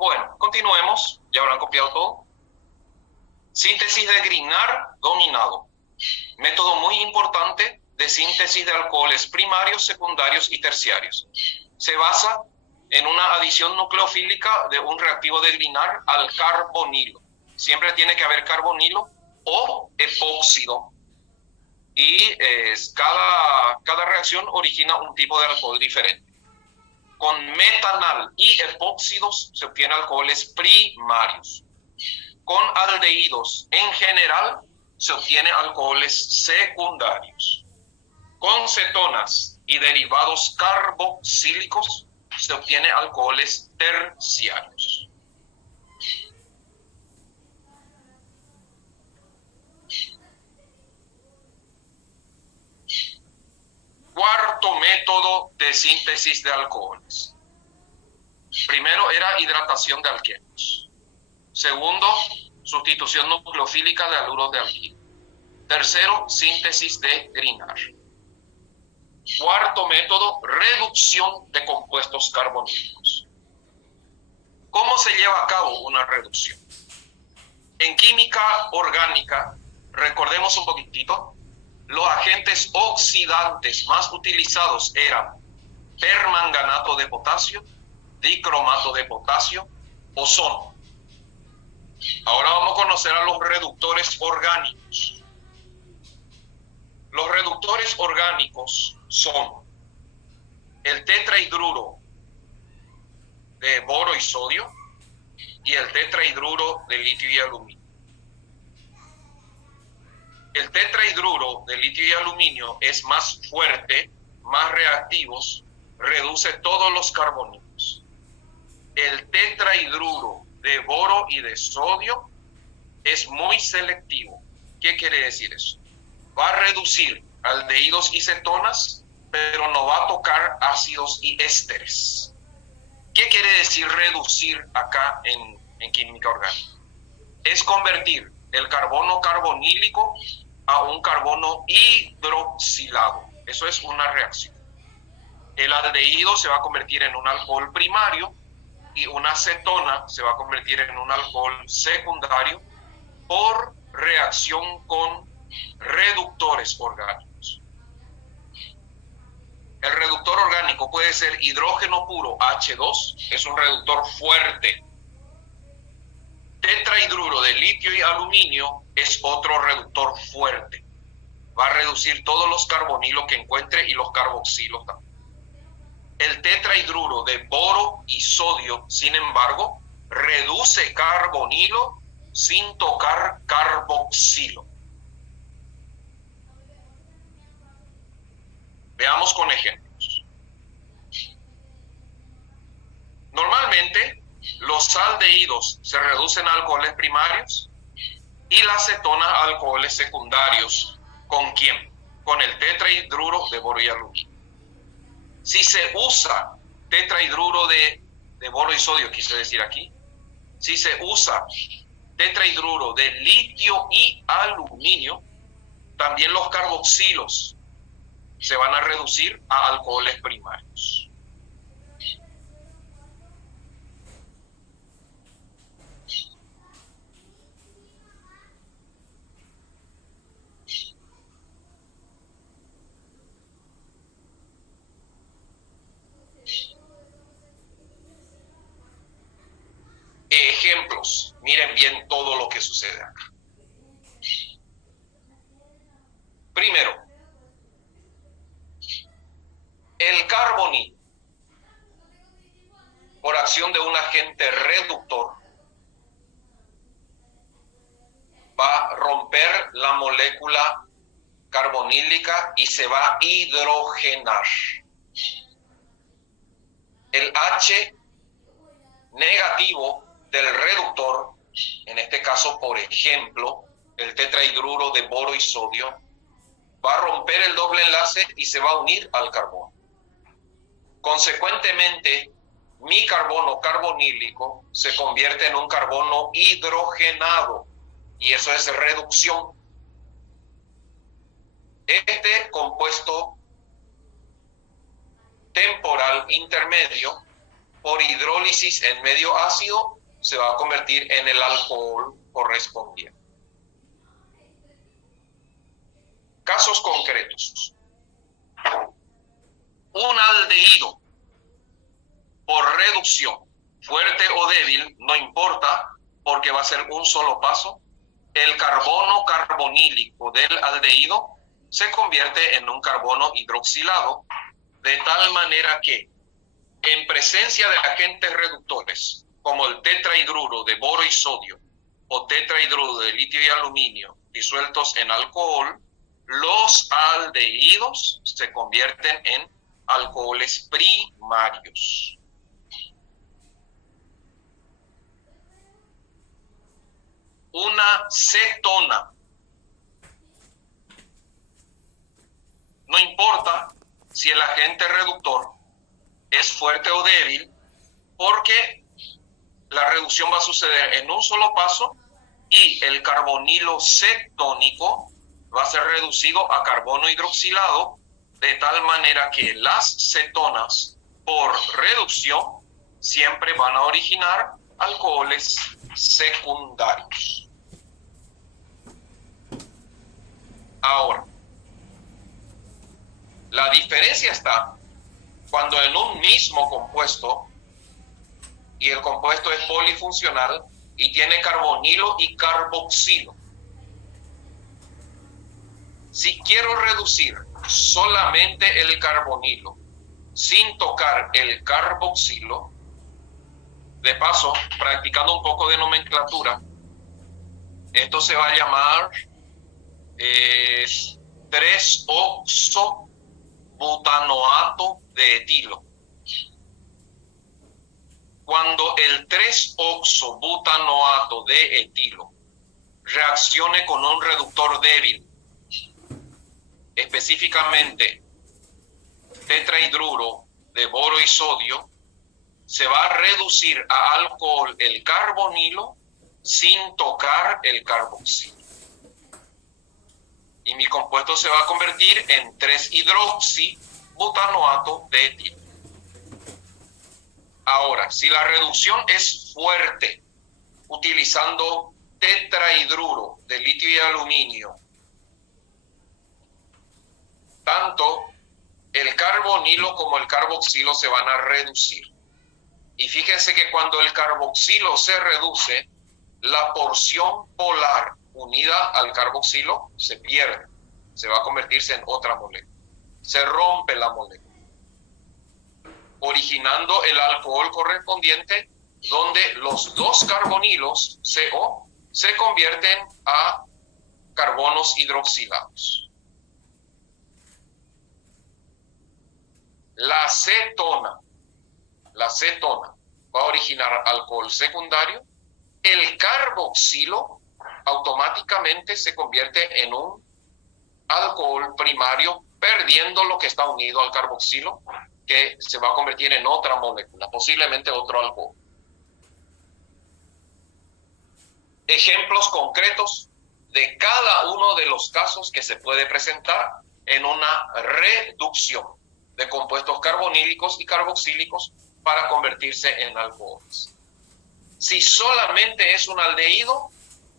Bueno, continuemos. Ya habrán copiado todo. Síntesis de Grignard dominado. Método muy importante de síntesis de alcoholes primarios, secundarios y terciarios. Se basa en una adición nucleofílica de un reactivo de Grignard al carbonilo. Siempre tiene que haber carbonilo o epóxido. Y cada reacción origina un tipo de alcohol diferente. Con metanal y epóxidos se obtienen alcoholes primarios. Con aldehídos en general se obtienen alcoholes secundarios. Con cetonas y derivados carboxílicos se obtienen alcoholes terciarios. Cuarto método de síntesis de alcoholes. Primero era hidratación de alquenos. Segundo, sustitución nucleofílica de haluros de alquilo. Tercero, síntesis de Grignard. Cuarto método, reducción de compuestos carbonílicos. ¿Cómo se lleva a cabo una reducción? En química orgánica, recordemos un poquitito, los agentes oxidantes más utilizados eran permanganato de potasio, dicromato de potasio, ozono. Ahora vamos a conocer a los reductores orgánicos. Los reductores orgánicos son el tetrahidruro de boro y sodio y el tetrahidruro de litio y aluminio. El tetrahidruro de litio y aluminio es más fuerte, más reactivos, reduce todos los carbonilos. El tetrahidruro de boro y de sodio es muy selectivo. ¿Qué quiere decir eso? Va a reducir aldehídos y cetonas, pero no va a tocar ácidos y ésteres. ¿Qué quiere decir reducir acá en química orgánica? Es convertir el carbono carbonílico a un carbono hidroxilado. Eso es una reacción. El aldehído se va a convertir en un alcohol primario y una cetona se va a convertir en un alcohol secundario por reacción con reductores orgánicos. El reductor orgánico puede ser hidrógeno puro H2, es un reductor fuerte. Tetrahidruro de litio y aluminio es otro reductor fuerte. Va a reducir todos los carbonilos que encuentre y los carboxilos también. El tetrahidruro de boro y sodio, sin embargo, reduce carbonilo sin tocar carboxilo. Veamos con ejemplos. Normalmente, los aldehídos se reducen a alcoholes primarios y las cetonas a alcoholes secundarios. ¿Con quién? Con el tetrahidruro de boro y aluminio. Si se usa tetrahidruro de boro y sodio, quise decir aquí, si se usa tetrahidruro de litio y aluminio, también los carboxilos se van a reducir a alcoholes primarios. Ejemplos, miren bien todo lo que sucede acá. Primero, el carbonilo, por acción de un agente reductor, va a romper la molécula carbonílica y se va a hidrogenar. El H negativo del reductor, en este caso, por ejemplo, el tetrahidruro de boro y sodio, va a romper el doble enlace y se va a unir al carbono. Consecuentemente, mi carbono carbonílico se convierte en un carbono hidrogenado y eso es reducción. Este compuesto temporal intermedio por hidrólisis en medio ácido, se va a convertir en el alcohol correspondiente. Casos concretos. Un aldehído por reducción, fuerte o débil, no importa, porque va a ser un solo paso. El carbono carbonílico del aldehído se convierte en un carbono hidroxilado, de tal manera que en presencia de agentes reductores, como el tetrahidruro de boro y sodio o tetrahidruro de litio y aluminio disueltos en alcohol, los aldehídos se convierten en alcoholes primarios. Una cetona. No importa si el agente reductor es fuerte o débil, porque la reducción va a suceder en un solo paso y el carbonilo cetónico va a ser reducido a carbono hidroxilado, de tal manera que las cetonas por reducción siempre van a originar alcoholes secundarios. Ahora, la diferencia está cuando en un mismo compuesto, y el compuesto es polifuncional y tiene carbonilo y carboxilo. Si quiero reducir solamente el carbonilo sin tocar el carboxilo, de paso, practicando un poco de nomenclatura, esto se va a llamar 3-oxobutanoato de etilo. Cuando el 3-oxobutanoato de etilo reaccione con un reductor débil, específicamente tetrahidruro de boro y sodio, se va a reducir a alcohol el carbonilo sin tocar el carboxilo. Y mi compuesto se va a convertir en 3-hidroxibutanoato de etilo. Ahora, si la reducción es fuerte, utilizando tetrahidruro de litio y aluminio, tanto el carbonilo como el carboxilo se van a reducir. Y fíjense que cuando el carboxilo se reduce, la porción polar unida al carboxilo se pierde, se va a convertirse en otra molécula. Se rompe la molécula, originando el alcohol correspondiente, donde los dos carbonilos, CO, se convierten a carbonos hidroxilados. La cetona va a originar alcohol secundario. El carboxilo automáticamente se convierte en un alcohol primario, perdiendo lo que está unido al carboxilo, que se va a convertir en otra molécula, posiblemente otro alcohol. Ejemplos concretos de cada uno de los casos que se puede presentar en una reducción de compuestos carbonílicos y carboxílicos para convertirse en alcoholes. Si solamente es un aldehído,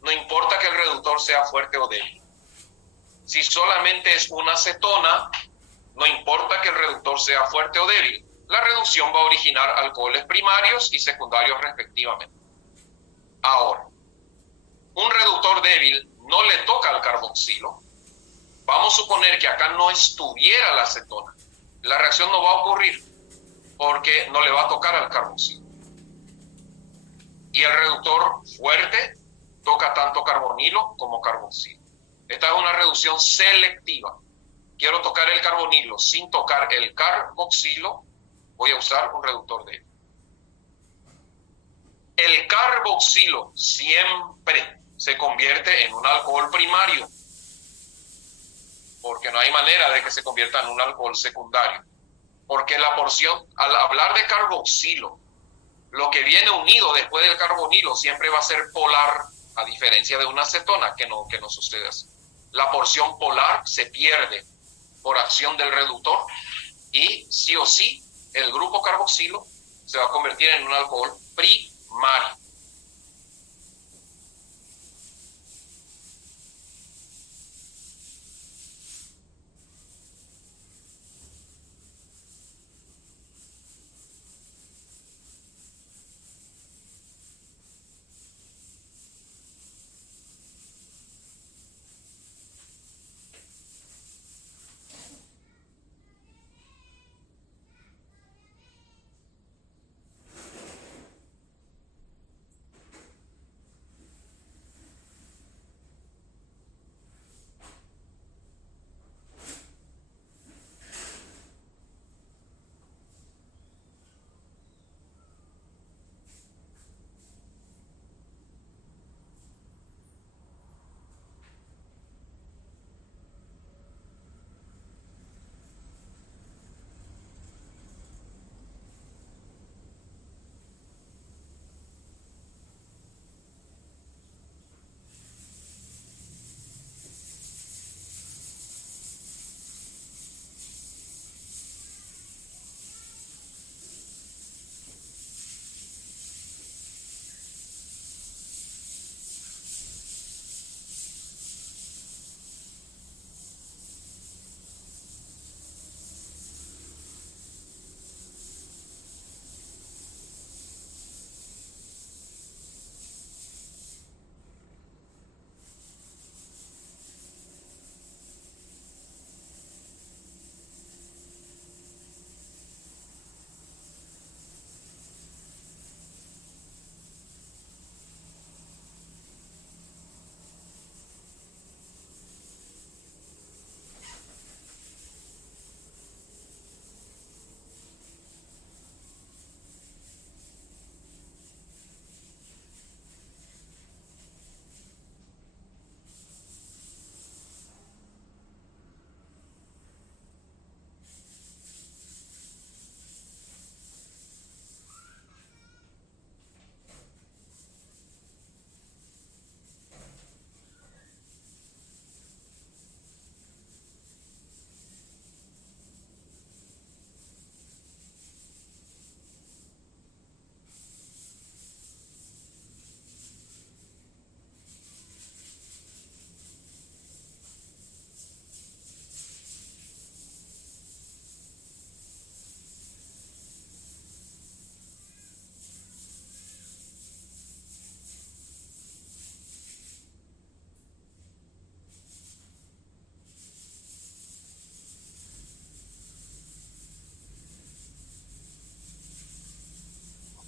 no importa que el reductor sea fuerte o débil. Si solamente es una cetona, no importa que el reductor sea fuerte o débil. La reducción va a originar alcoholes primarios y secundarios respectivamente. Ahora, un reductor débil no le toca al carboxilo. Vamos a suponer que acá no estuviera la cetona. La reacción no va a ocurrir porque no le va a tocar al carboxilo. Y el reductor fuerte toca tanto carbonilo como carboxilo. Esta es una reducción selectiva. Quiero tocar el carbonilo sin tocar el carboxilo, voy a usar un reductor débil. El carboxilo siempre se convierte en un alcohol primario, porque no hay manera de que se convierta en un alcohol secundario. Porque la porción, al hablar de carboxilo, lo que viene unido después del carbonilo siempre va a ser polar, a diferencia de una cetona, que no sucede así. La porción polar se pierde por acción del reductor y sí o sí el grupo carboxilo se va a convertir en un alcohol primario.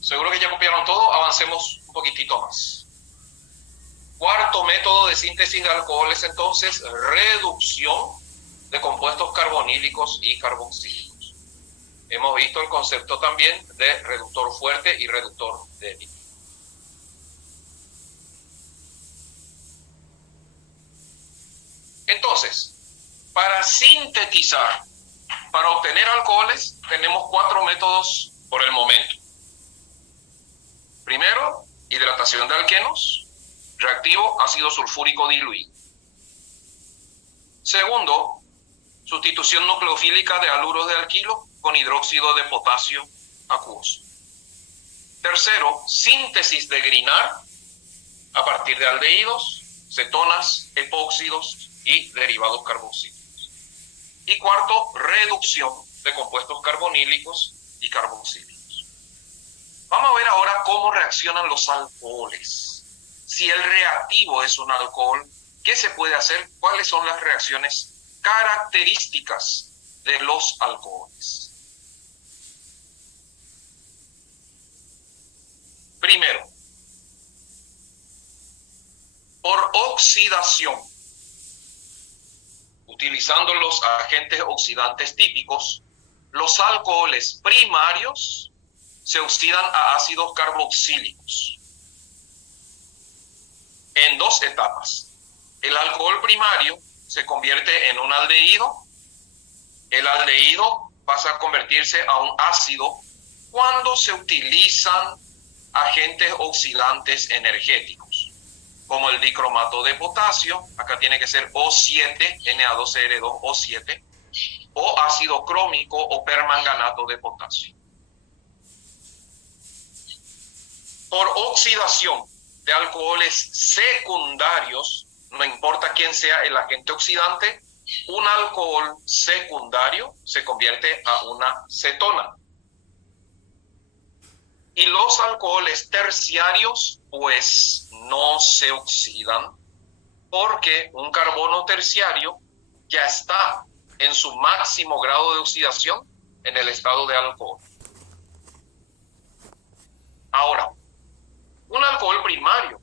Seguro que ya copiaron todo, avancemos un poquitito más. Cuarto método de síntesis de alcoholes, entonces, reducción de compuestos carbonílicos y carboxílicos. Hemos visto el concepto también de reductor fuerte y reductor débil. Entonces, para sintetizar, para obtener alcoholes, tenemos 4 métodos por el momento. Primero, hidratación de alquenos, reactivo ácido sulfúrico diluido. Segundo, sustitución nucleofílica de haluros de alquilo con hidróxido de potasio acuoso. Tercero, síntesis de Grignard a partir de aldehídos, cetonas, epóxidos y derivados carboxílicos. Y cuarto, reducción de compuestos carbonílicos y carboxílicos. Vamos a ver ahora cómo reaccionan los alcoholes. Si el reactivo es un alcohol, ¿qué se puede hacer? ¿Cuáles son las reacciones características de los alcoholes? Primero, por oxidación, utilizando los agentes oxidantes típicos, los alcoholes primarios se oxidan a ácidos carboxílicos en 2 etapas. El alcohol primario se convierte en un aldehído. El aldehído pasa a convertirse a un ácido cuando se utilizan agentes oxidantes energéticos, como el dicromato de potasio, acá tiene que ser O7, Na2Cr2O7, o ácido crómico o permanganato de potasio. por oxidación de alcoholes secundarios, no importa quién sea el agente oxidante, un alcohol secundario se convierte a una cetona. Y los alcoholes terciarios, pues, no se oxidan porque un carbono terciario ya está en su máximo grado de oxidación en el estado de alcohol. Ahora, un alcohol primario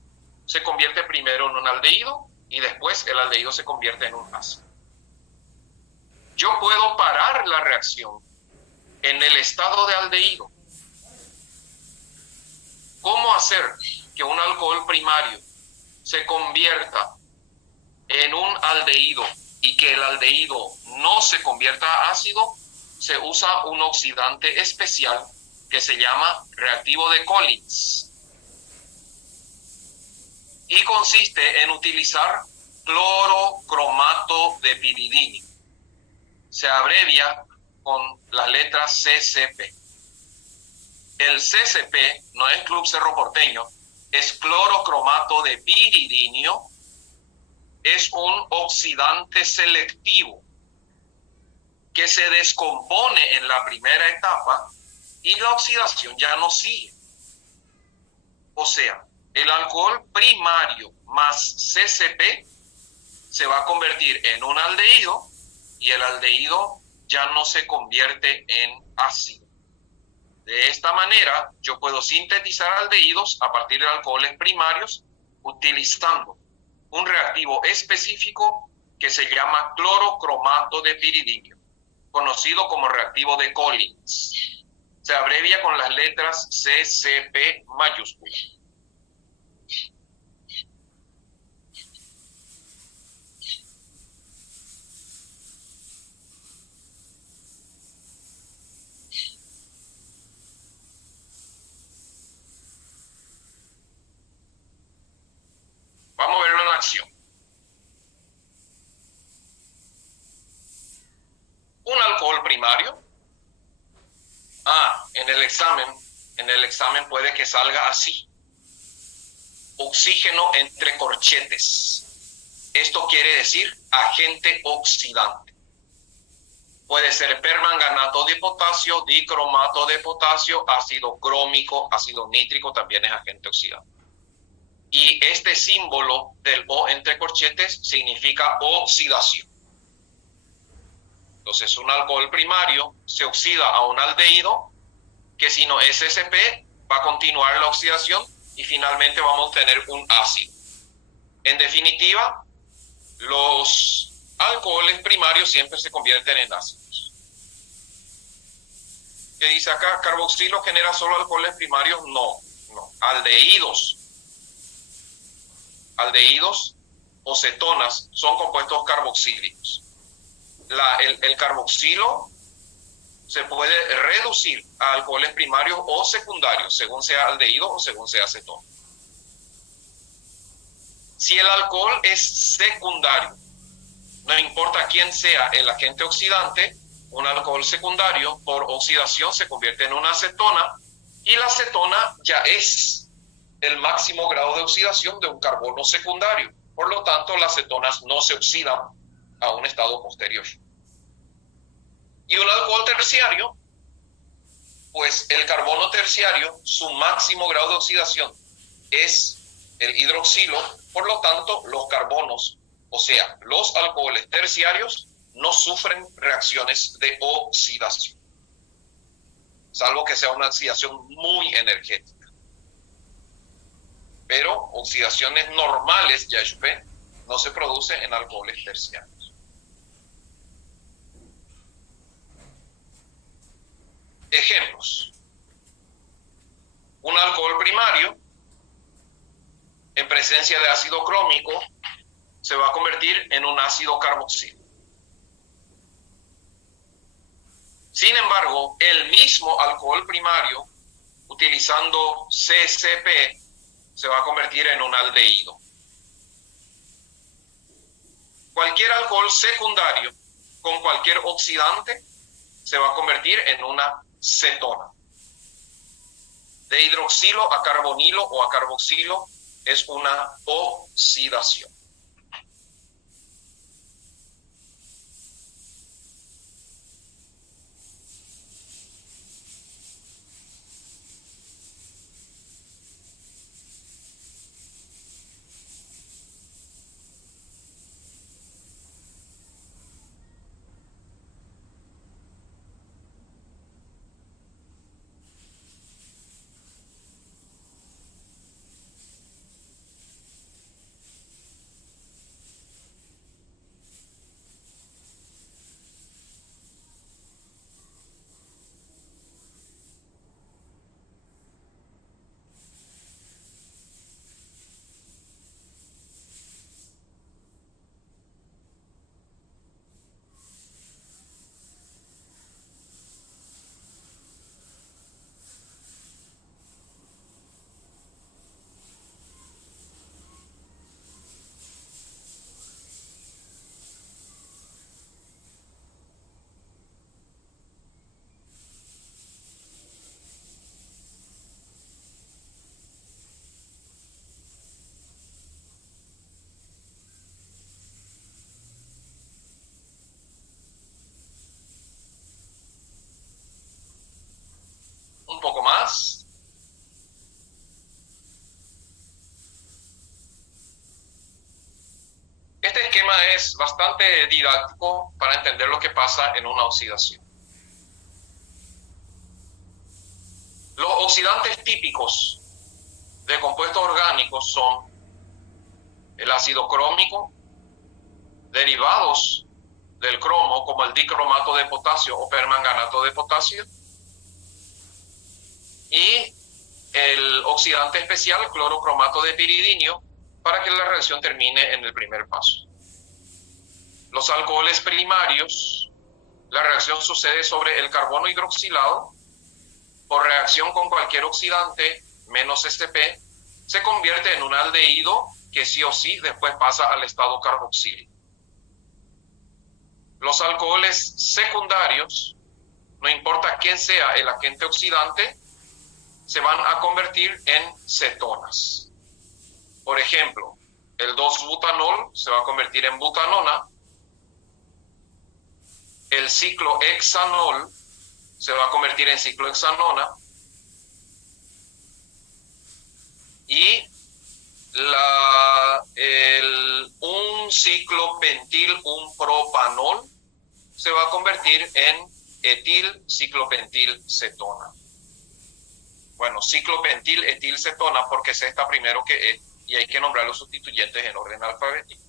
se convierte primero en un aldehído y después el aldehído se convierte en un ácido. Yo puedo parar la reacción en el estado de aldehído. ¿Cómo hacer que un alcohol primario se convierta en un aldehído y que el aldehído no se convierta a ácido? Se usa un oxidante especial que se llama reactivo de Collins. Y consiste en utilizar clorocromato de piridinio. Se abrevia con las letras CCP. El CCP no es Club Cerro Porteño, es clorocromato de piridinio. Es un oxidante selectivo que se descompone en la primera etapa y la oxidación ya no sigue. O sea, el alcohol primario más CCP se va a convertir en un aldehído y el aldehído ya no se convierte en ácido. De esta manera, yo puedo sintetizar aldehídos a partir de alcoholes primarios utilizando un reactivo específico que se llama clorocromato de piridinio, conocido como reactivo de Collins. Se abrevia con las letras CCP mayúscula. Vamos a verlo en acción. Un alcohol primario. En el examen puede que salga así. Oxígeno entre corchetes. Esto quiere decir agente oxidante. Puede ser permanganato de potasio, dicromato de potasio, ácido crómico, ácido nítrico también es agente oxidante. Y este símbolo del O entre corchetes significa oxidación. Entonces, un alcohol primario se oxida a un aldehído que si no es SCP va a continuar la oxidación y finalmente vamos a obtener un ácido. En definitiva, los alcoholes primarios siempre se convierten en ácidos. ¿Qué dice acá? ¿Carboxilo genera solo alcoholes primarios? No. Aldehídos o cetonas son compuestos carboxílicos. El carboxilo se puede reducir a alcoholes primarios o secundarios, según sea aldehído o según sea cetona. Si el alcohol es secundario, no importa quién sea el agente oxidante, un alcohol secundario por oxidación se convierte en una acetona y la acetona ya es el máximo grado de oxidación de un carbono secundario. Por lo tanto, las cetonas no se oxidan a un estado posterior. Y un alcohol terciario, pues el carbono terciario, su máximo grado de oxidación es el hidroxilo. Por lo tanto, los carbonos, o sea, los alcoholes terciarios, no sufren reacciones de oxidación, salvo que sea una oxidación muy energética. Pero oxidaciones normales, YHP, no se producen en alcoholes terciarios. Ejemplos. Un alcohol primario, en presencia de ácido crómico, se va a convertir en un ácido carboxílico. Sin embargo, el mismo alcohol primario, utilizando CCP, se va a convertir en un aldehído. Cualquier alcohol secundario con cualquier oxidante se va a convertir en una cetona. de hidroxilo a carbonilo o a carboxilo es una oxidación. Un poco más. Este esquema es bastante didáctico para entender lo que pasa en una oxidación. Los oxidantes típicos de compuestos orgánicos son el ácido crómico, derivados del cromo como el dicromato de potasio o permanganato de potasio, y el oxidante especial clorocromato de piridinio para que la reacción termine en el primer paso. Los alcoholes primarios, la reacción sucede sobre el carbono hidroxilado. Por reacción con cualquier oxidante menos Sp, se convierte en un aldehído que sí o sí después pasa al estado carboxílico. Los alcoholes secundarios, no importa quién sea el agente oxidante, se van a convertir en cetonas. Por ejemplo, el 2-butanol se va a convertir en butanona, el ciclohexanol se va a convertir en ciclohexanona, y un ciclopentil, un propanol, se va a convertir en etil ciclopentil cetona. Bueno, ciclopentil etil cetona porque se está primero que E y hay que nombrar los sustituyentes en orden alfabético.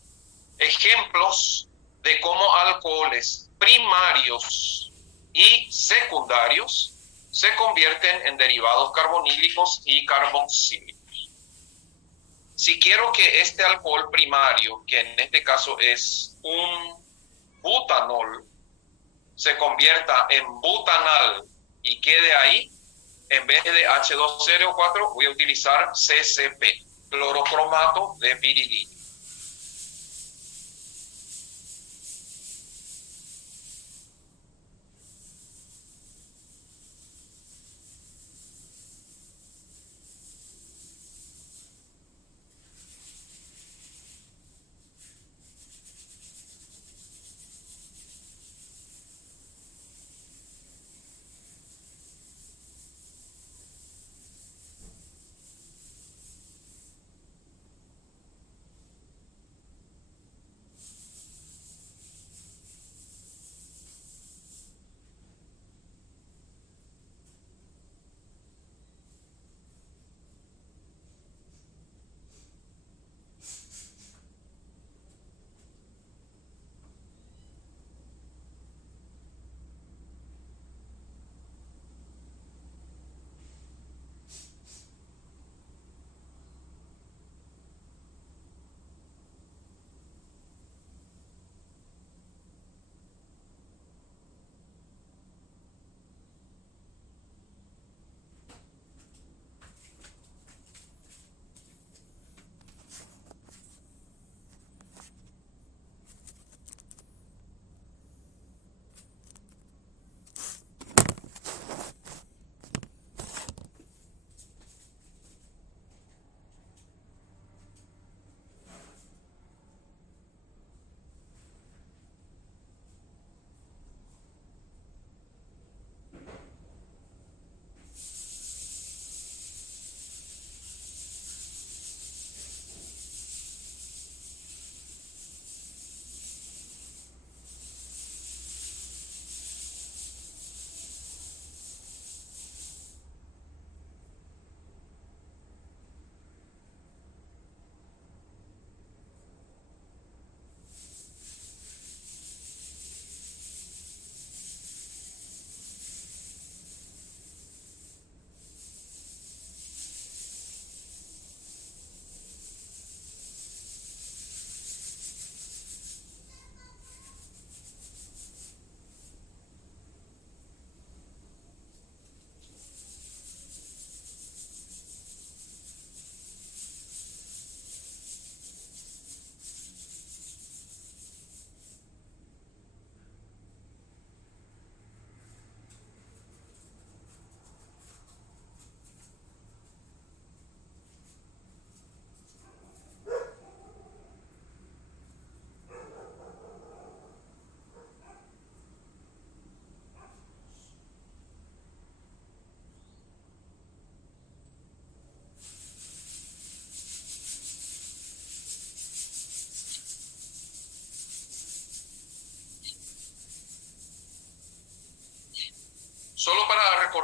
Ejemplos de cómo alcoholes primarios y secundarios se convierten en derivados carbonílicos y carboxílicos. Si quiero que este alcohol primario, que en este caso es un butanol, se convierta en butanal y quede ahí, en vez de H2SO4 voy a utilizar CCP, clorocromato de piridinio.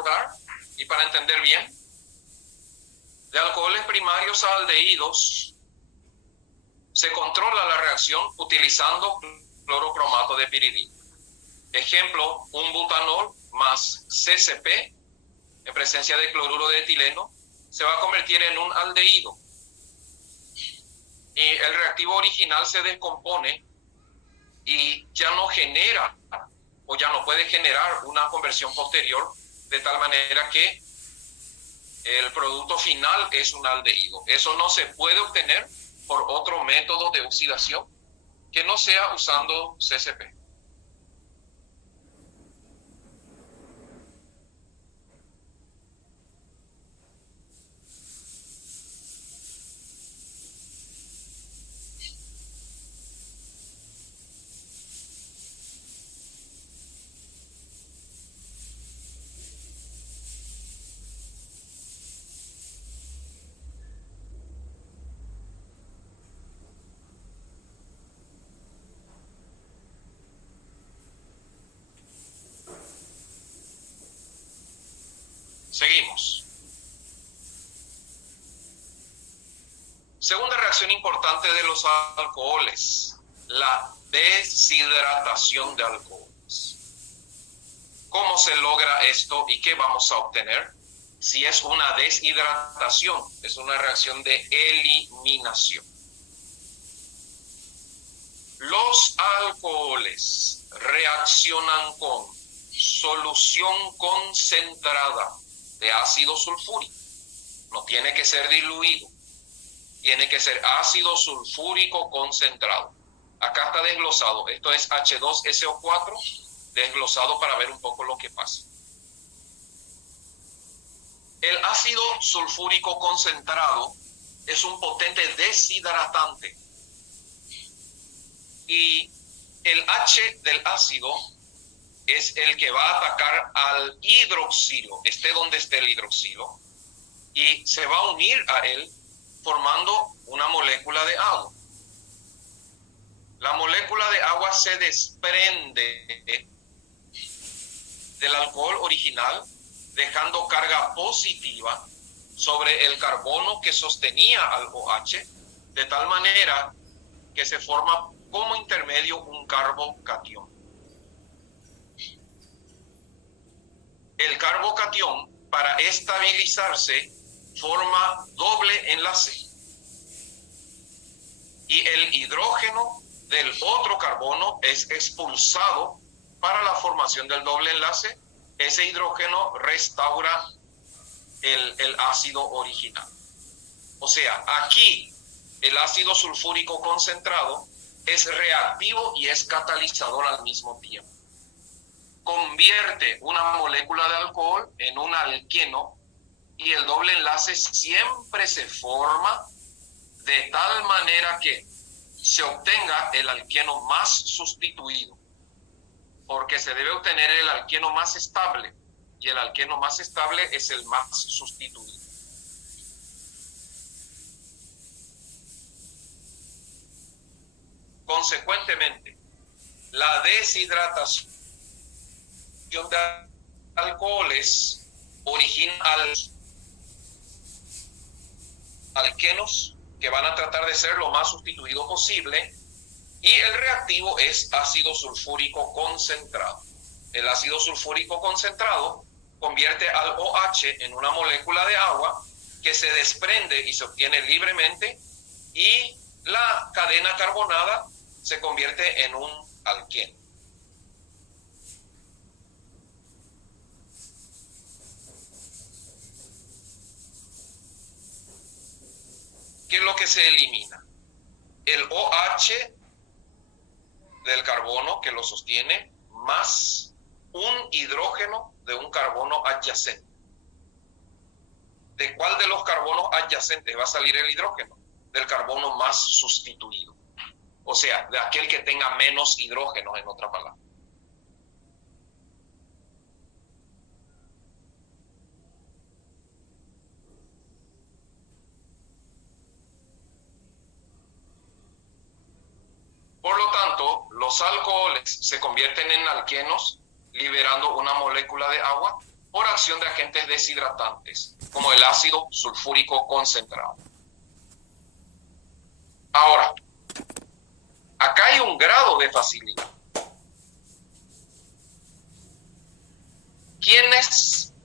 recordar y para entender bien, de alcoholes primarios a aldehídos se controla la reacción utilizando clorocromato de piridina. Ejemplo, un butanol más CCP en presencia de cloruro de etileno se va a convertir en un aldehído. Y el reactivo original se descompone y ya no genera o ya no puede generar una conversión posterior, de tal manera que el producto final es un aldehído. Eso no se puede obtener por otro método de oxidación que no sea usando CCP. Seguimos. Segunda reacción importante de los alcoholes, la deshidratación de alcoholes. ¿Cómo se logra esto y qué vamos a obtener? Si es una deshidratación, es una reacción de eliminación. Los alcoholes reaccionan con solución concentrada de ácido sulfúrico. No tiene que ser diluido, tiene que ser ácido sulfúrico concentrado. Acá está desglosado, esto es H2SO4 desglosado para ver un poco lo que pasa. El ácido sulfúrico concentrado es un potente deshidratante y el H del ácido es el que va a atacar al hidroxilo, esté donde esté el hidroxilo, y se va a unir a él formando una molécula de agua. La molécula de agua se desprende del alcohol original, dejando carga positiva sobre el carbono que sostenía al OH, de tal manera que se forma como intermedio un carbocatión. El carbocatión, para estabilizarse, forma doble enlace. Y el hidrógeno del otro carbono es expulsado para la formación del doble enlace. Ese hidrógeno restaura el ácido original. O sea, aquí el ácido sulfúrico concentrado es reactivo y es catalizador al mismo tiempo. Convierte una molécula de alcohol en un alqueno y el doble enlace siempre se forma de tal manera que se obtenga el alqueno más sustituido, porque se debe obtener el alqueno más estable y el alqueno más estable es el más sustituido. Consecuentemente, la deshidratación de alcoholes origina alquenos que van a tratar de ser lo más sustituido posible y el reactivo es ácido sulfúrico concentrado. El ácido sulfúrico concentrado convierte al OH en una molécula de agua que se desprende y se obtiene libremente y la cadena carbonada se convierte en un alqueno. ¿Qué es lo que se elimina? El OH del carbono que lo sostiene más un hidrógeno de un carbono adyacente. ¿De cuál de los carbonos adyacentes va a salir el hidrógeno? Del carbono más sustituido. O sea, de aquel que tenga menos hidrógenos, en otra palabra. Por lo tanto, los alcoholes se convierten en alquenos liberando una molécula de agua por acción de agentes deshidratantes, como el ácido sulfúrico concentrado. Ahora, acá hay un grado de facilidad. ¿Quiénes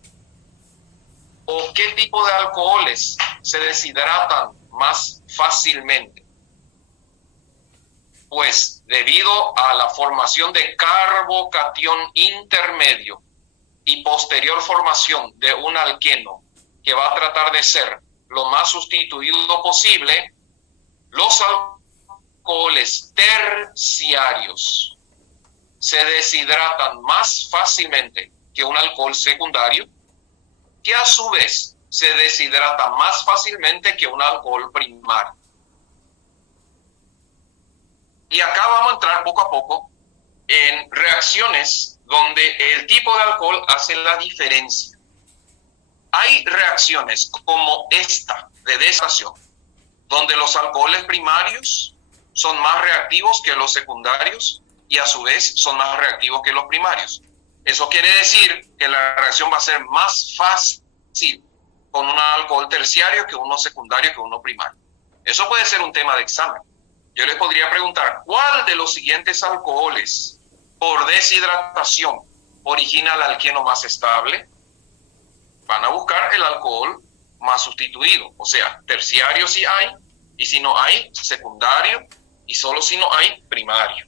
o qué tipo de alcoholes se deshidratan más fácilmente? Pues debido a la formación de carbocatión intermedio y posterior formación de un alqueno que va a tratar de ser lo más sustituido posible, los alcoholes terciarios se deshidratan más fácilmente que un alcohol secundario, que a su vez se deshidrata más fácilmente que un alcohol primario. Y acá vamos a entrar poco a poco en reacciones donde el tipo de alcohol hace la diferencia. Hay reacciones como esta de deshidratación, donde los alcoholes primarios son más reactivos que los secundarios y a su vez son más reactivos que los primarios. Eso quiere decir que la reacción va a ser más fácil con un alcohol terciario que uno secundario que uno primario. Eso puede ser un tema de examen. Yo les podría preguntar, ¿cuál de los siguientes alcoholes por deshidratación origina el alqueno más estable? Van a buscar el alcohol más sustituido, o sea, terciario si hay, y si no hay, secundario, y solo si no hay, primario.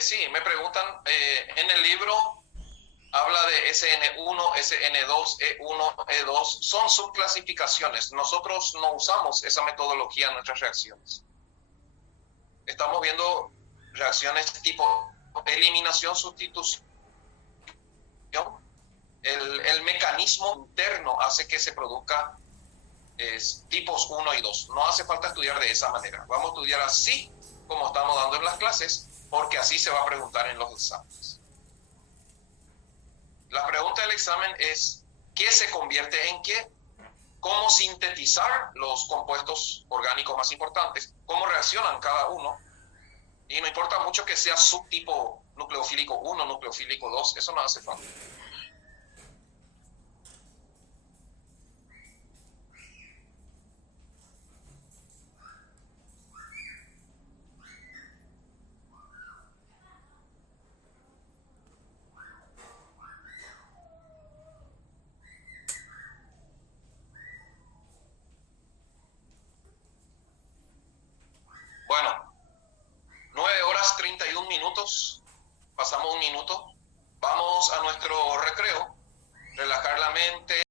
Sí, me preguntan, en el libro habla de SN1, SN2, E1, E2, son subclasificaciones. Nosotros no usamos esa metodología en nuestras reacciones. Estamos viendo reacciones tipo eliminación, sustitución. El mecanismo interno hace que se produzca tipos 1 y 2. No hace falta estudiar de esa manera. Vamos a estudiar así como estamos dando en las clases, porque así se va a preguntar en los exámenes. La pregunta del examen es, ¿qué se convierte en qué? ¿Cómo sintetizar los compuestos orgánicos más importantes? ¿Cómo reaccionan cada uno? Y no importa mucho que sea subtipo nucleofílico 1, nucleofílico 2, eso no hace falta. Bueno, 9 horas 31 minutos, pasamos un minuto, vamos a nuestro recreo, relajar la mente,